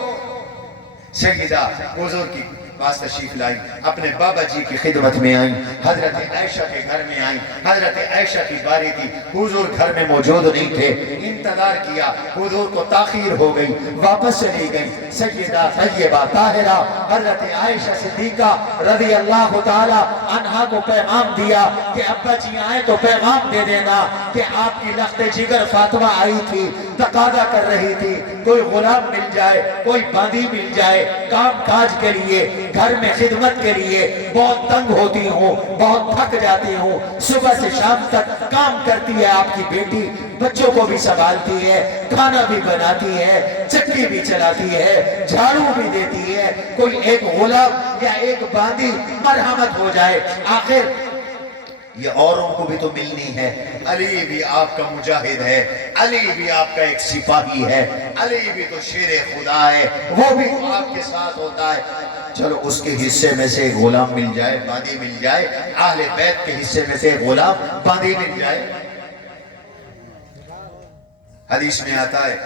سیدہ حضور کی پاس تشریف لائی، اپنے بابا جی کی خدمت میں آئیں، حضرت عائشہ کے گھر میں آئیں، حضرت عائشہ کی باری تھی، حضور گھر میں موجود نہیں تھے، انتظار کیا، حضور کو تاخیر ہو گئی، واپس چلی گئی۔ سیدہ طیبہ طاہرہ حضرت عائشہ صدیقہ رضی اللہ تعالی عنہا کو پیغام دیا کہ ابا جی آئے تو پیغام دے دینا کہ آپ کی لخت جگر فاطمہ آئی تھی، تقاضا کر رہی تھی کوئی غلام مل جائے، کوئی باندی مل جائے، کام کاج کے لیے، گھر میں خدمت کے لیے، بہت تنگ ہوتی ہوں، بہت تھک جاتی ہوں، صبح سے شام تک کام کرتی ہے آپ کی بیٹی، بچوں کو بھی سنبھالتی ہے، کھانا بھی بناتی ہے، چکی بھی چلاتی ہے، جھاڑو بھی دیتی ہے، کوئی ایک غلام یا ایک باندی مرحمت ہو جائے۔ آخر یہ اوروں کو بھی تو ملنی ہے، علی بھی آپ کا مجاہد ہے، علی بھی آپ کا ایک سپاہی ہے، علی بھی تو شیر خدا ہے، وہ بھی تو آپ کے ساتھ ہوتا ہے، چلو اس کے حصے میں سے غلام مل جائے، باندی مل جائے، اہل بیت کے حصے میں سے غلام باندی مل جائے۔ حدیث میں آتا ہے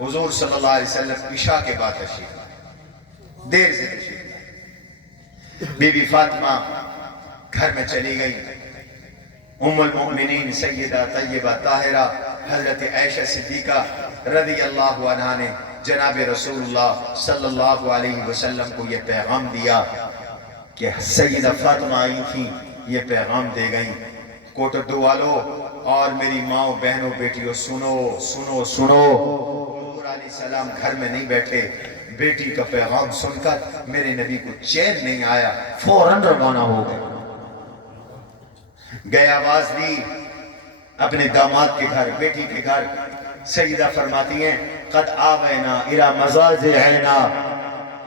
حضور صلی اللہ علیہ وسلم عشاء کے بعد تشریف لائے، دیر سے تشریف لائے، بی بی فاطمہ گھر میں چلی گئی، ام المؤمنین سیدہ طیبہ طاہرہ حضرت عائشہ صدیقہ رضی اللہ عنہا نے جناب رسول اللہ صلی اللہ علیہ وسلم کو یہ پیغام دیا کہ سیدہ فاطمہ آئی تھی، یہ پیغام دے گئی، کوٹردو والو اور میری ماں بہنوں بیٹیوں سنو سنو سنو، حضور علیہ السلام گھر میں نہیں بیٹھے، بیٹی کا پیغام سن کر میرے نبی کو چین نہیں آیا، فوراً روانہ ہو گئے، گئے آواز دی اپنے داماد کے گھر، بیٹی کے گھر، سیدہ فرماتی ہیں قد آوینا الی مضاجعنا،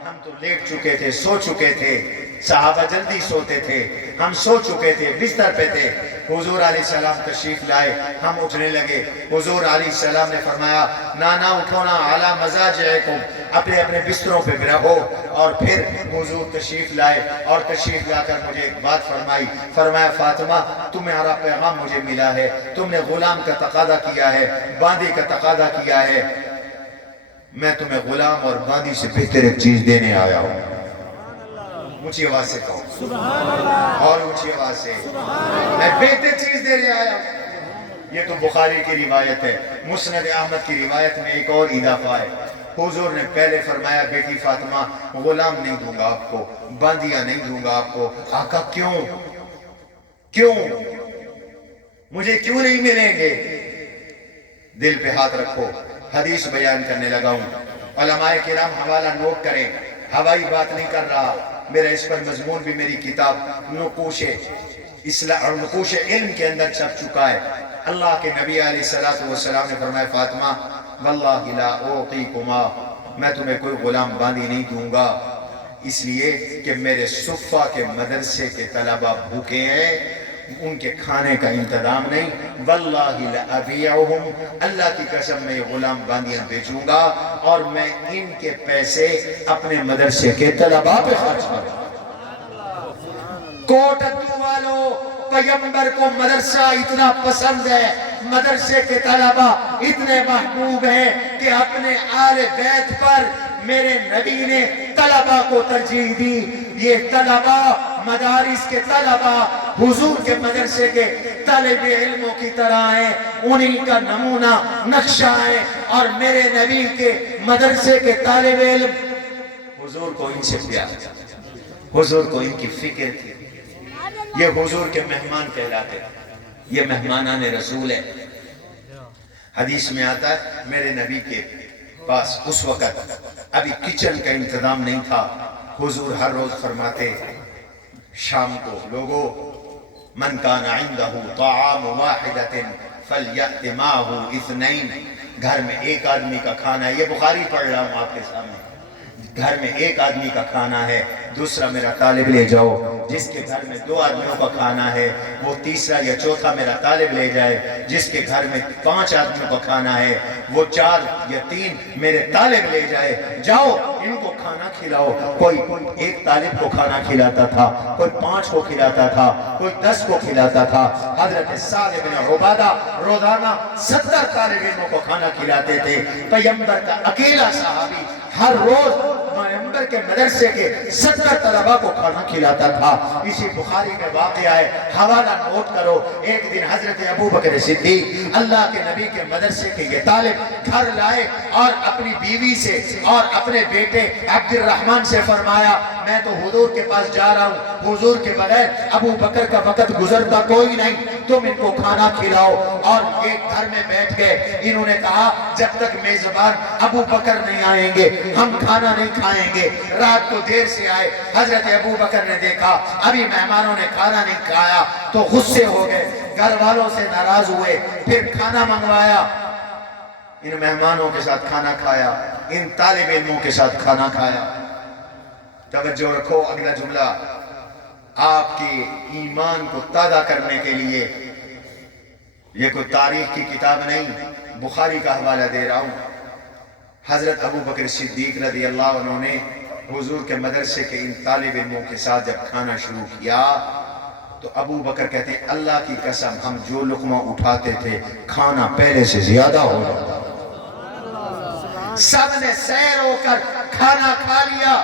ہم تو لیٹ چکے تھے، سو چکے تھے، صحابہ جلدی سوتے تھے، ہم سو چکے تھے، بستر پہ تھے، حضور علیہ السلام تشریف لائے، ہم اٹھنے لگے، حضور علیہ السلام نے فرمایا نانا اٹھونا علی مضاجعکم، اپنے اپنے بستروں پہ رہو، اور پھر حضور تشریف لائے اور تشریف لا کر مجھے ایک بات فرمائی، فرمایا فاطمہ تمہارا پیغام مجھے ملا ہے، تم نے غلام کا تقاضا کیا ہے، باندی کا تقاضا کیا ہے، میں تمہیں غلام اور باندی سے بہتر ایک چیز دینے آیا ہوں، اونچی آواز سے کہو اور اونچی آواز سے، میں بہتر چیز دینے آیا ہوں۔ یہ تو بخاری کی روایت ہے، مسند احمد کی روایت میں ایک اور اضافہ ہے، حضور نے پہلے فرمایا بیٹی فاطمہ غلام نہیں دوں گا آپ کو، باندیاں نہیں دوں گا آپ کو۔ آقا کیوں کیوں مجھے کیوں نہیں ملیں گے؟ دل پہ ہاتھ رکھو، حدیث بیان کرنے لگا ہوں، علماء کرام حوالہ نوٹ کریں، ہوائی بات نہیں کر رہا، میرا اس پر مضمون بھی میری کتاب نقوش علم کے اندر چھپ چکا ہے۔ اللہ کے نبی علیہ السلام نے فرمایا فاطمہ واللہ لا اعطیکما، میں تمہیں کوئی غلام باندی نہیں دوں گا، اس لیے کہ میرے صفہ کے مدرسے کے طلبہ بھوکے ہیں، ان کے کھانے کا انتظام نہیں، واللہ لأبیعہم، اللہ کی قسم میں یہ غلام باندیاں بیچوں گا اور میں ان کے پیسے اپنے مدرسے کے طلبہ پہ خرچ کروں۔ کوٹدو والو پیغمبر کو مدرسہ اتنا پسند ہے، مدرسے کے طلبہ اتنے محبوب ہیں کہ اپنے آل بیت پر میرے نبی نے طلبہ کو ترجیح دی۔ یہ طلبہ مدارس کے طلبہ حضور کے مدرسے کے طالب علموں کی طرح ہیں، انہی کا نمونہ نقشہ ہے، اور میرے نبی کے مدرسے کے طالب علم حضور کو ان سے پیار، حضور کو ان کی فکر تھی، یہ حضور کے مہمان کہلاتے، یہ مہمانان رسول ہے۔ حدیث میں آتا ہے میرے نبی کے پاس اس وقت ابھی کچن کا انتظام نہیں تھا، حضور ہر روز فرماتے شام کو لوگوں من کان عندہ طعام واحدۃ فلیأت معہ اثنین، گھر میں ایک آدمی کا کھانا ہے، یہ بخاری پڑھ رہا ہوں آپ کے سامنے، گھر میں ایک آدمی کا کھانا ہے، دوسرا میرا طالب لے جاؤ، جس کے گھر میں 2 آدمیوں کا کھانا ہے وہ تیسرا یا چوتھا میرا طالب لے جائے، جس کے گھر میں 5 آدمیوں کا کھانا ہے وہ 4 یا 3 میرے طالب لے جائے، جاؤ ان کو کھانا کھانا کھلاؤ. کوئی ایک طالب کو کھانا کھلاتا تھا, کوئی 5 کو کھلاتا تھا, کوئی 10 کو کھلاتا تھا. حضرت سعد بن عبادہ روزانہ 70 طالب علموں کو کھانا کھلاتے تھے. پیغمبر کا اکیلا صحابی ہر روز پیغمبر کے مدرسے کے 70 طلباء کو کھانا کھلاتا تھا. اسی بخاری میں واقعہ ہے, حوالہ نوٹ کرو. ایک دن حضرت ابو بکر صدیق اللہ کے نبی کے مدرسے کے یہ طالب گھر لائے اور اپنی بیوی سے اور اپنے بیٹے عبد الرحمن سے فرمایا, میں تو حضور کے پاس جا رہا ہوں, حضور کے بغیر ابو بکر کا وقت گزرتا کوئی نہیں, تم ان کو کھانا کھلاؤ. اور یہ گھر میں بیٹھ گئے. انہوں نے کہا جب تک میزبان ابو بکر نہیں آئیں گے ہم کھانا نہیں کھائیں گے. رات کو دیر سے آئے. حضرت ابو بکر نے دیکھا ابھی مہمانوں نے کھانا نہیں کھایا تو غصے ہو گئے, گھر والوں سے ناراض ہوئے. پھر کھانا منگوایا, ان مہمانوں کے ساتھ کھانا کھایا, ان طالب علموں کے ساتھ کھانا کھایا. توجہ رکھو, اگلا جملہ آپ کے ایمان کو تازہ کرنے کے لیے. یہ کوئی تاریخ کی کتاب نہیں, بخاری کا حوالہ دے رہا ہوں. حضرت ابو بکر صدیق رضی اللہ عنہ نے حضور کے مدرسے کے ان طالب علموں کے ساتھ جب کھانا شروع کیا تو ابو بکر کہتے ہیں اللہ کی قسم ہم جو لقمہ اٹھاتے تھے کھانا پہلے سے زیادہ ہو جاتا. سب نے سیر ہو کر کھانا کھا لیا,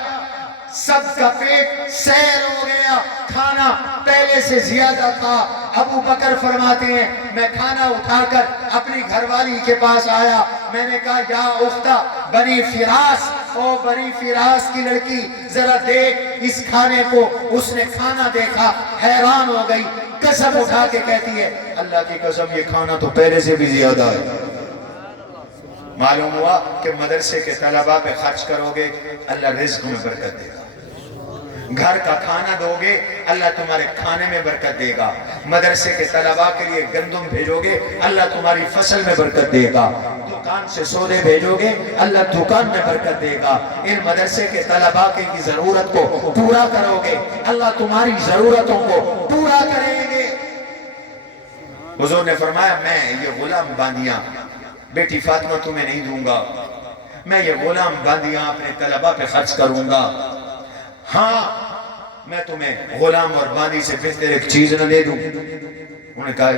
سب کا پیٹ سیر ہو گیا, کھانا پہلے سے زیادہ تھا. ابو بکر فرماتے ہیں میں کھانا اٹھا کر اپنی گھر والی کے پاس آیا. میں نے کہا یا اختہ بنی فراس, او بنی فراس کی لڑکی ذرا دیکھ اس کھانے کو. اس نے کھانا دیکھا, حیران ہو گئی, قسم اٹھا کے کہتی ہے اللہ کی قسم یہ کھانا تو پہلے سے بھی زیادہ ہے. معلوم ہوا کہ مدرسے کے طلباء پہ خرچ کرو گے اللہ رزق میں برکت دے گا. گھر کا کھانا دو گے اللہ تمہارے کھانے میں برکت دے گا. مدرسے کے طلباء کے لیے گندم بھیجو گے اللہ تمہاری فصل میں برکت دے گا. دکان سے سودے بھیجو گے اللہ دکان میں برکت دے گا. ان مدرسے کے طلباء کی ضرورت کو پورا کرو گے اللہ تمہاری ضرورتوں کو پورا کریں گے. حضور نے فرمایا میں یہ غلام باندیاں بیٹی فاطمہ تمہیں نہیں دوں گا, میں یہ غلام باندیاں اپنے طلباء پہ خرچ کروں گا. ہاں میں تمہیں غلام اور باندی سے بہتر ایک چیز نہ دے دوں. انہوں نے کہا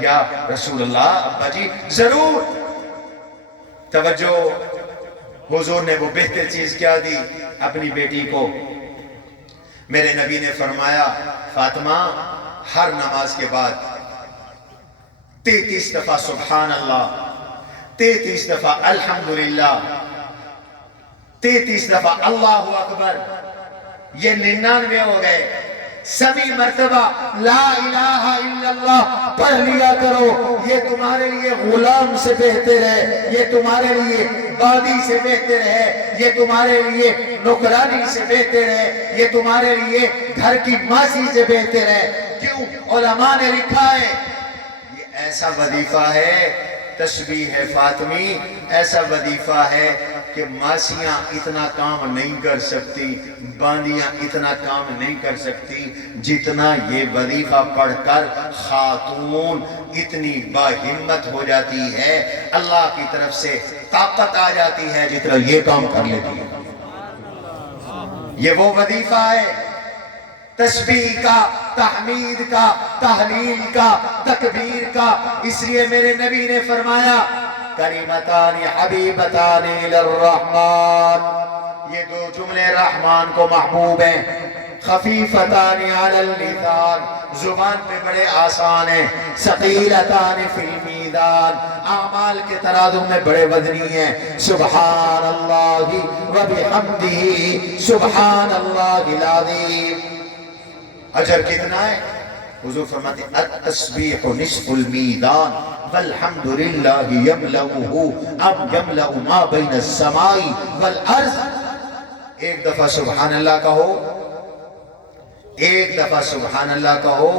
یا رسول اللہ ابا جی ضرور. توجہ, حضور نے وہ بہتر چیز کیا دی اپنی بیٹی کو. میرے نبی نے فرمایا فاطمہ ہر نماز کے بعد 33 دفعہ سبحان اللہ, 33 دفعہ الحمدللہ, 33 دفعہ اللہ اکبر, یہ 99 ہو گئے. سبھی مرتبہ لا الہ الا اللہ پڑھ لیا کرو. یہ تمہارے لیے غلام سے بہتر ہے, یہ تمہارے لیے بادی سے بہتر ہے, یہ تمہارے لیے نوکرانی سے بہتر ہے, یہ تمہارے لیے گھر کی ماسی سے بہتر ہے. کیوں؟ علماء نے لکھا ہے یہ ایسا وظیفہ ہے, تسبیح فاطمی ایسا وظیفہ ہے کہ ماسیاں اتنا کام نہیں کر سکتی, باندیاں اتنا کام نہیں کر سکتی جتنا یہ وظیفہ پڑھ کر خاتون اتنی باہمت ہو جاتی ہے, اللہ کی طرف سے طاقت آ جاتی ہے جتنا یہ کام کر لیتی ہے. یہ وہ وظیفہ ہے تسبیح کا, تحمید کا, تحلیل کا, تکبیر کا. اس لیے میرے نبی نے فرمایا کریمتان حبیبتان للرحمن, یہ 2 جملے رحمان کو محبوب ہیں. خفیفتان علی اللسان, زبان پہ بڑے آسان ہیں. ثقیلتان فی المیزان, اعمال کے ترازو میں بڑے وزنی ہیں. سبحان اللہ و بحمدہ سبحان اللہ العظیم. اجر کتنا ہے؟ حضور فرماتے ہیں التسبیح نصف المیزان والحمدللہ یملؤہ ام یملؤ ما بین السماء والارض. ایک دفعہ سبحان اللہ کہو, ایک دفعہ سبحان اللہ کہو,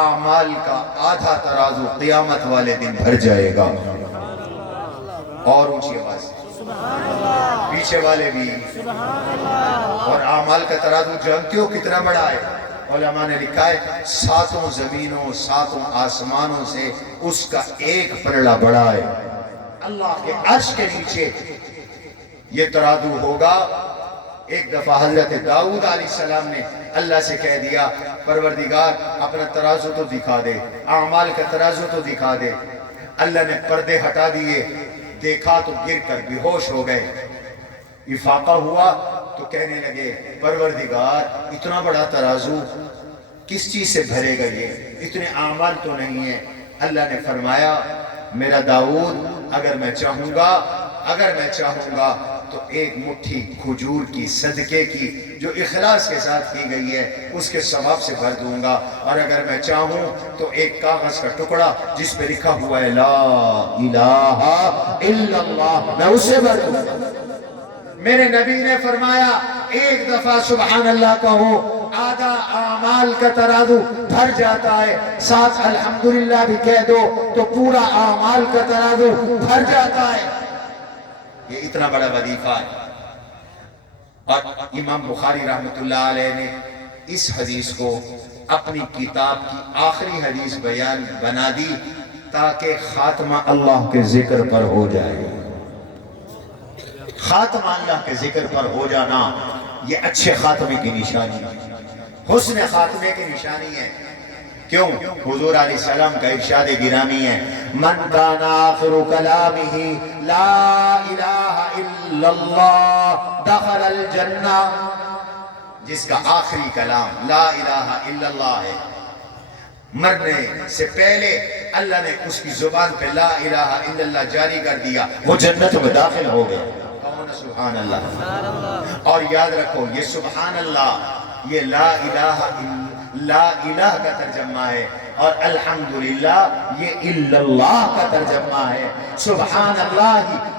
اعمال کا آدھا ترازو قیامت والے دن بھر جائے گا. اور اونچی آواز پیچھے والے بھی. اور اعمال کا ترازو جانتے ہو کتنا بڑا ہے؟ علماء نے لکھا ہے 7 زمینوں 7 آسمانوں سے اس کا ایک پلڑا بڑا ہے. اللہ کے عرش کے نیچے یہ ترازو ہوگا۔ ایک دفعہ حضرت داؤد علیہ السلام نے اللہ سے کہہ دیا پروردگار اپنا ترازو تو دکھا دے، اعمال کا ترازو تو دکھا دے۔ اللہ نے پردے ہٹا دیے، دیکھا تو گر کر بے ہوش ہو گئے۔ افاقہ ہوا تو کہنے لگے پروردگار اتنا بڑا ترازو کس چیز سے بھرے گا، یہ اتنے اعمال تو نہیں ہیں۔ اللہ نے فرمایا میرا داؤد اگر میں چاہوں گا تو ایک مٹھی کھجور کی صدقے کی جو اخلاص کے ساتھ کی گئی ہے اس کے ثواب سے بھر دوں گا، اور اگر میں چاہوں تو ایک کاغذ کا ٹکڑا جس پہ لکھا ہوا ہے لا الہ الا اللہ میں اسے بھر دوں گا۔ میرے نبی نے فرمایا ایک دفعہ سبحان اللہ کہو آدھا اعمال کا ترازو بھر جاتا ہے، ساتھ الحمدللہ بھی کہہ دو تو پورا اعمال کا ترازو بھر جاتا ہے۔ یہ اتنا بڑا وظیفہ ہے۔ اور امام بخاری رحمۃ اللہ علیہ نے اس حدیث کو اپنی کتاب کی آخری حدیث بیان بنا دی تاکہ خاتمہ اللہ کے ذکر پر ہو جائے۔ خاتمہ اللہ کے ذکر پر ہو جانا یہ اچھے خاتمے کی نشانی ہے، حسن خاتمے کی نشانی ہے۔ کیوں؟ حضور علیہ السلام کا ارشاد گرامی ہے من کان آخر کلامہ لا الہ الا اللہ دخل الجنہ، جس کا آخری کلام لا الہ الا اللہ ہے، مرنے سے پہلے اللہ نے اس کی زبان پہ لا الہ الا اللہ جاری کر دیا، وہ جنت میں داخل ہو گیا۔ سبحان اللہ۔ اور یاد رکھو یہ سبحان اللہ یہ لا الہ کا ترجمہ ہے، اور الحمدللہ یہ الا اللہ کا ترجمہ ہے۔ سبحان اللہ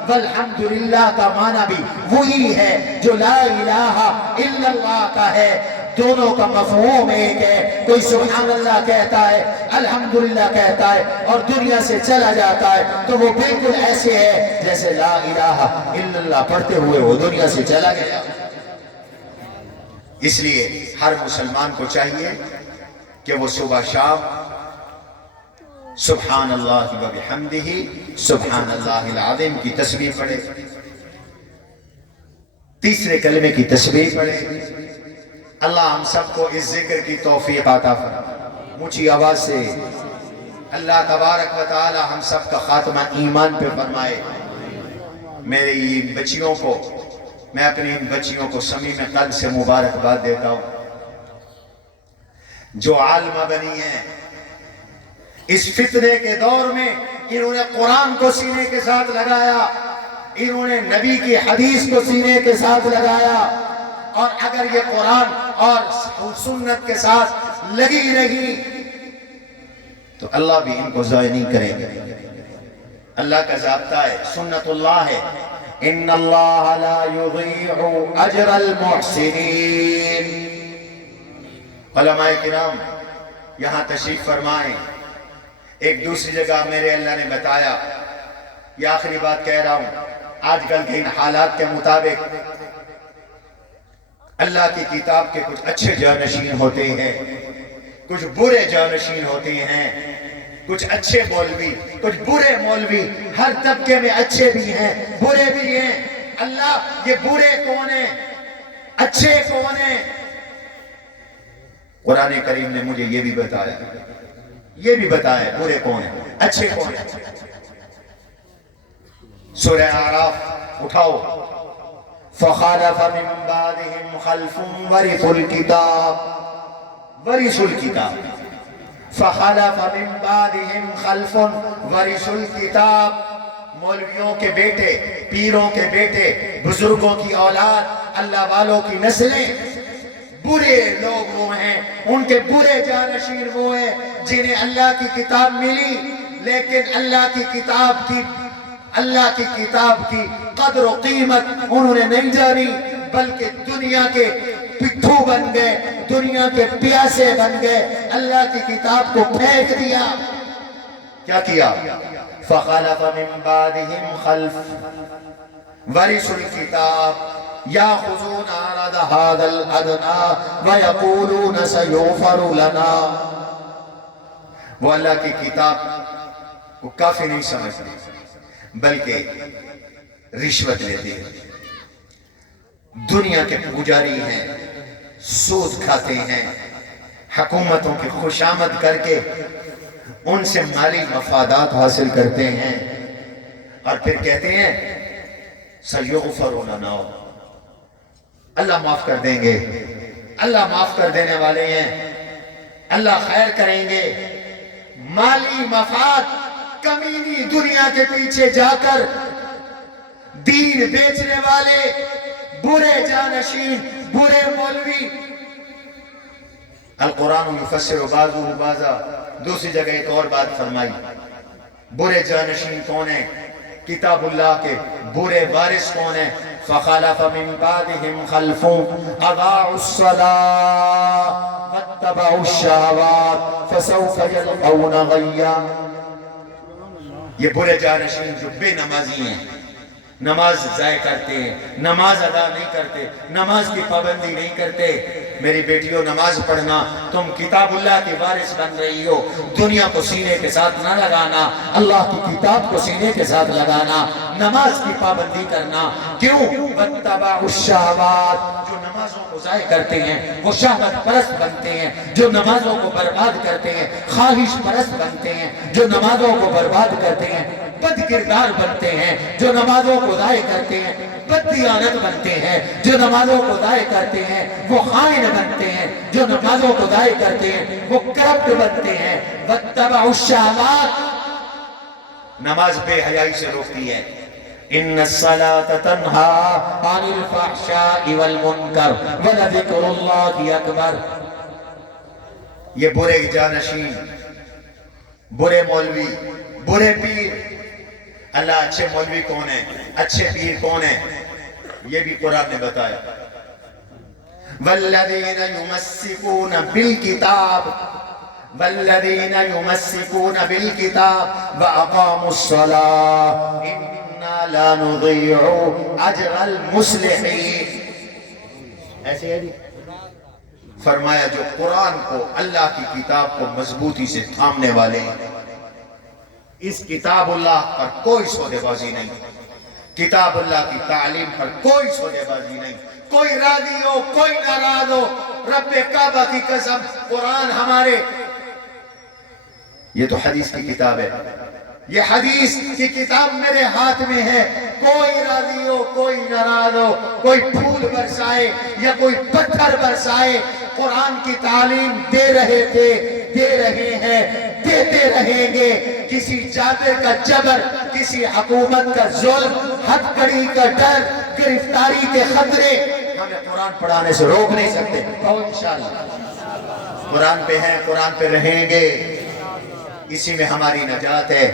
والحمدللہ کا معنی بھی وہی ہے جو لا الہ الا اللہ کا ہے، دونوں کا مفہوم ایک ہے۔ کوئی سبحان اللہ کہتا ہے، الحمدللہ کہتا ہے اور دنیا سے چلا جاتا ہے تو وہ بالکل ایسے ہے جیسے لا الہ الا اللہ پڑھتے ہوئے وہ دنیا سے چلا گیا۔ اس لیے ہر مسلمان کو چاہیے کہ وہ صبح شام سبحان اللہ و بحمدہ سبحان اللہ العظیم کی تسبیح پڑھے، تیسرے کلمے کی تسبیح پڑھے۔ اللہ ہم سب کو اس ذکر کی توفیق عطا فرمائے۔ اونچی آواز سے اللہ تبارک و تعالی ہم سب کا خاتمہ ایمان پہ فرمائے۔ میری بچیوں کو میں اپنی ان بچیوں کو صمیم قلب سے مبارکباد دیتا ہوں جو عالمہ بنی ہیں۔ اس فتنے کے دور میں انہوں نے قرآن کو سینے کے ساتھ لگایا، انہوں نے نبی کی حدیث کو سینے کے ساتھ لگایا، اور اگر یہ قرآن اور سنت کے ساتھ لگی رہی تو اللہ بھی ان کو ضائع نہیں کریں گے۔ اللہ کا ضابطہ ہے، سنت اللہ ہے، ان اللہ لا یضیع اجر المحسنین۔ علماء کرام یہاں تشریف فرمائیں۔ ایک دوسری جگہ میرے اللہ نے بتایا، یہ آخری بات کہہ رہا ہوں، آج کل کے ان حالات کے مطابق اللہ کی کتاب کے کچھ اچھے جانشین ہوتے ہیں، کچھ برے جانشین ہوتے ہیں، کچھ اچھے مولوی، کچھ برے مولوی، ہر طبقے میں اچھے بھی ہیں برے بھی ہیں۔ اللہ یہ برے کون ہیں اچھے کون ہیں؟ قرآن کریم نے مجھے یہ بھی بتایا برے کون ہیں اچھے کون ہیں۔ سورہ اعراف اٹھاؤ، فخلف من بعدهم خلف ورثوا الكتاب فخلف من بعدهم خلف ورثوا الكتاب۔ مولویوں کے بیٹے، پیروں کے بیٹے، بزرگوں کی اولاد، اللہ والوں کی نسلیں، برے لوگ وہ ہیں، ان کے برے جانشین وہ ہیں جنہیں اللہ کی کتاب ملی لیکن اللہ کی کتاب کی قدر و قیمت انہوں نے نہیں جانی، بلکہ دنیا کے پٹھو بن گئے، دنیا کے پیاسے بن گئے، اللہ کی کتاب کو پھینک دیا۔ کیا کیا؟ فخلف من بعدهم خلف ورثوا الكتاب یاخذون عرض هذا الادنى ويقولون سيغفر لنا۔ وہ اللہ کی کتاب کو کافی نہیں سمجھتے بلکہ رشوت لیتے ہیں، دنیا کے پجاری ہیں، سود کھاتے ہیں، حکومتوں کی خوشامد کر کے ان سے مالی مفادات حاصل کرتے ہیں، اور پھر کہتے ہیں سَيُغْفَرُ لَنَا، اللہ معاف کر دیں گے، اللہ معاف کر دینے والے ہیں، اللہ خیر کریں گے۔ مالی مفاد کمینی دنیا کے پیچھے جا کر دین بیچنے والے برے جانشین، برے مولوی۔ القرآن یفسر بعضہ بعضا، دوسری جگہ ایک اور بات فرمائی، برے جانشین کون ہیں؟ کتاب اللہ کے برے وارث کون ہیں؟ فَخَلَفَ مِن بَعْدِهِمْ خَلْفٌ أَضَاعُوا الصَّلَاةَ وَاتَّبَعُوا الشَّهَوَاتِ فَسَوْفَ يَلْقَوْنَ غَيًّا۔ یہ برے جانشین جو بے نمازی ہیں، نماز ضائع کرتے ہیں، نماز ادا نہیں کرتے، نماز کی پابندی نہیں کرتے۔ میری بیٹیوں، نماز پڑھنا، تم کتاب اللہ کی وارث بن رہی ہو، دنیا کو سینے کے ساتھ نہ لگانا، اللہ کی کتاب کو سینے کے ساتھ لگانا، نماز کی پابندی کرنا۔ کیوں؟ وَاتَّبَعُوا الشَّهَوَاتِ، جو نمازوں کو ضائع کرتے ہیں وہ شہوت پرست بنتے ہیں، جو نمازوں کو برباد کرتے ہیں خواہش پرست بنتے ہیں، جو نمازوں کو برباد کرتے ہیں بد کردار بنتے ہیں، جو نمازوں کو ضائع کرتے ہیں بد دیانت بنتے ہیں، جو نمازوں کو ضائع کرتے ہیں وہ خائن بنتے ہیں، جو نمازوں کو ضائع کرتے ہیں وہ کرپٹ بنتے ہیں۔ وَاتَّبَعُوا الشَّهَوَاتِ، نماز بے حیائی سے روکتی ہے۔ ان الصلاة تنہا عن الفحشاء والمنکر ولذکر اللہ اکبر۔ یہ برے جانشین، برے مولوی، برے پیر، اللہ اچھے مولوی کون ہیں، اچھے پیر کون ہیں، یہ بھی قرآن نے بتایا۔ والذین یمسکون بالکتاب، والذین یمسکون بالکتاب واقاموا الصلاة انا لا نضیع اجر المصلحین۔ ایسے ہے جی، فرمایا جو قرآن کو، اللہ کی کتاب کو مضبوطی سے تھامنے والے ہیں، اس کتاب اللہ پر کوئی سودے بازی نہیں، کتاب اللہ کی تعلیم پر کوئی سودے بازی نہیں، کوئی راضی ہو کوئی ناراض ہو، رب کعبہ کی قسم قرآن ہمارے، یہ تو حدیث کی کتاب ہے، یہ حدیث کی کتاب میرے ہاتھ میں ہے، کوئی راضی ہو کوئی ناراض ہو، کوئی پھول برسائے یا کوئی پتھر برسائے، قرآن کی تعلیم دے رہے تھے، دے رہے ہیں، دیتے رہیں گے۔ کسی جابر کا جبر، کسی حکومت کا ظلم، ہتھکڑی کا ڈر، گرفتاری کے خطرے ہمیں قرآن پڑھانے سے روک نہیں سکتے۔ اور انشاءاللہ قرآن پہ ہیں، قرآن پہ رہیں گے، اسی میں ہماری نجات ہے۔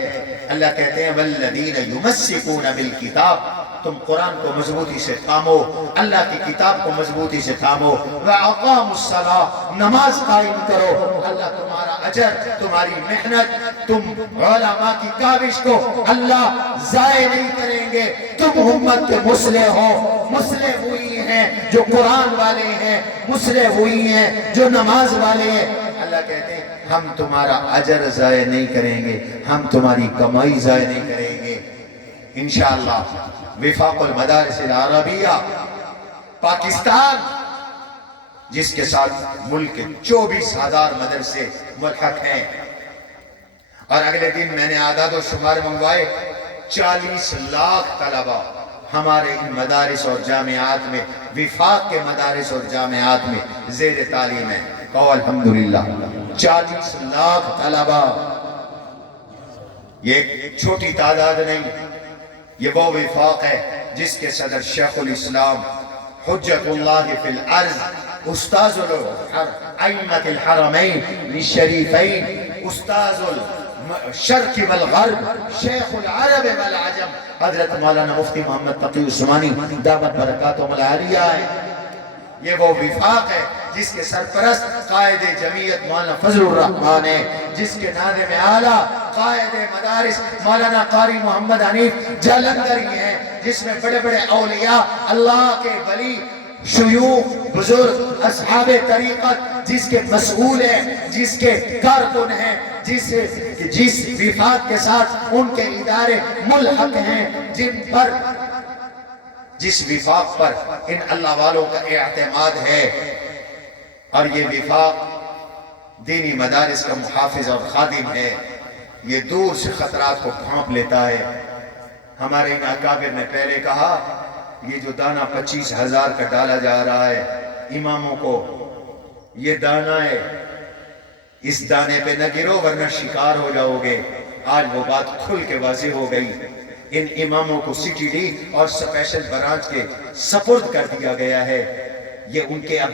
اللہ کہتے ہیں والذین یمسکون بالکتاب، تم قرآن کو مضبوطی سے تھامو، اللہ کی کتاب کو مضبوطی سے تھامو، وَأَقَامُوا الصَّلَاةَ، نماز قائم کرو، اللہ تمہارا اجر، تمہاری محنت، تم علماء کی کاوش کو اللہ ضائع نہیں کریں گے۔ تم امت کے مصلح ہو، مصلح ہوئی ہیں جو قرآن والے ہیں، مصلح ہوئی ہیں جو نماز والے ہیں۔ اللہ کہتے ہیں ہم تمہارا اجر ضائع نہیں کریں گے، ہم تمہاری کمائی ضائع نہیں کریں گے۔ انشاءاللہ وفاق المدارس العربیہ پاکستان، جس کے ساتھ ملک کے 24,000 مدرسے ملحق ہیں، اور اگلے دن میں نے اعداد و شمار منگوائے، 40 لاکھ طلبہ ہمارے ان مدارس اور جامعات میں، وفاق کے مدارس اور جامعات میں زیر تعلیم ہے۔ کہو الحمدللہ، 40 لاکھ طلبہ، یہ ایک چھوٹی تعداد نہیں، یہ وہ وفاق ہے جس کے صدر شیخ الاسلام حجت اللہ فی الارض، استاذ ائمۃ الحرمین الشریفین، استاذ الشرق والغرب، شیخ العرب والعجم، حضرت مولانا مفتی محمد تقی عثمانی دامت برکاتہم العالیہ ہے۔ یہ وہ وفاق ہے جس کے سرپرست قائد جمعیت مولانا فضل الرحمن ہے، جس کے ناظم اعلیٰ قائد مدارس مولانا قاری محمد حنیف جالندری ہیں، جس میں بڑے بڑے اولیاء اللہ کے ولی، شیوخ، بزرگ، اصحاب طریقت، جس کے مسئول ہیں، جس کے کارکن ہیں، جس وفاق کے ساتھ ان کے ادارے ملحق ہیں، جن پر جس وفاق پر ان اللہ والوں کا اعتماد ہے، اور یہ وفاق دینی مدارس کا محافظ اور خادم ہے، یہ دور سے خطرات کو بھانپ لیتا ہے۔ ہمارے ان اکابر نے پہلے کہا یہ جو دانہ 25,000 کا ڈالا جا رہا ہے اماموں کو، یہ دانہ ہے، اس دانے پہ نہ گرو ورنہ شکار ہو جاؤ گے۔ آج وہ بات کھل کے واضح ہو گئی۔ ان اماموں کو سٹی ڈی اور سپیشل برانچ کے سپرد کر دیا گیا ہے۔ یہ ان کے اب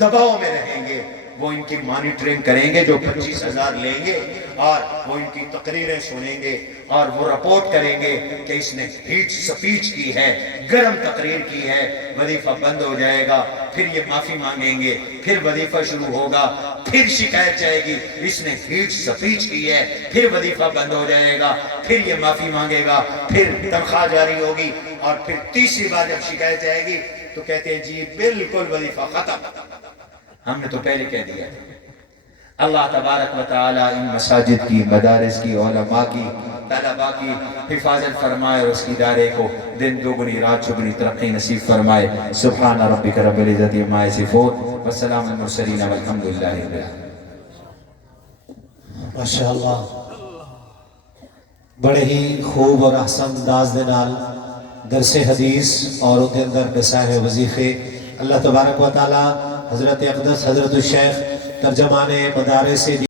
دباؤ میں رہیں گے، وہ ان کی مانیٹرنگ کریں گے، جو 25,000 لیں گے اور وہ ان کی تقریریں سنیں گے اور وہ رپورٹ کریں گے کہ اس نے ہیٹ سپیچ کی ہے، گرم تقریر کی ہے۔ وظیفہ بند ہو جائے گا، پھر یہ معافی مانگیں گے، پھر وظیفہ شروع ہوگا، پھر شکایت جائے گی اس نے ہیٹ سپیچ کی ہے، پھر وظیفہ بند ہو جائے گا، پھر یہ معافی مانگے گا، پھر تنخواہ جاری ہوگی، اور پھر تیسری بار جب شکایت جائے گی تو کہتے ہیں جی بالکل وظیفہ ختم، ہم نے تو پہلے کہہ دیا۔ اللہ تبارک و تعالی ان مساجد کی، مدارس کی، علماء کی، طلباء کی حفاظت فرمائے، اور اس کی ادارے کو دن دوگنی رات چگنی ترقی نصیب فرمائے۔ سبحان ربک رب العزت عما یصفون والسلام علی المرسلین والحمد للہ رب العالمین۔ ماشاءاللہ بڑے ہی خوب اور احسن انداز دے نال درس حدیث اور ان کے اندر نصائح وظیفے اللہ تبارک و تعالی حضرت اقدس حضرت الشیخ ترجمان مدارس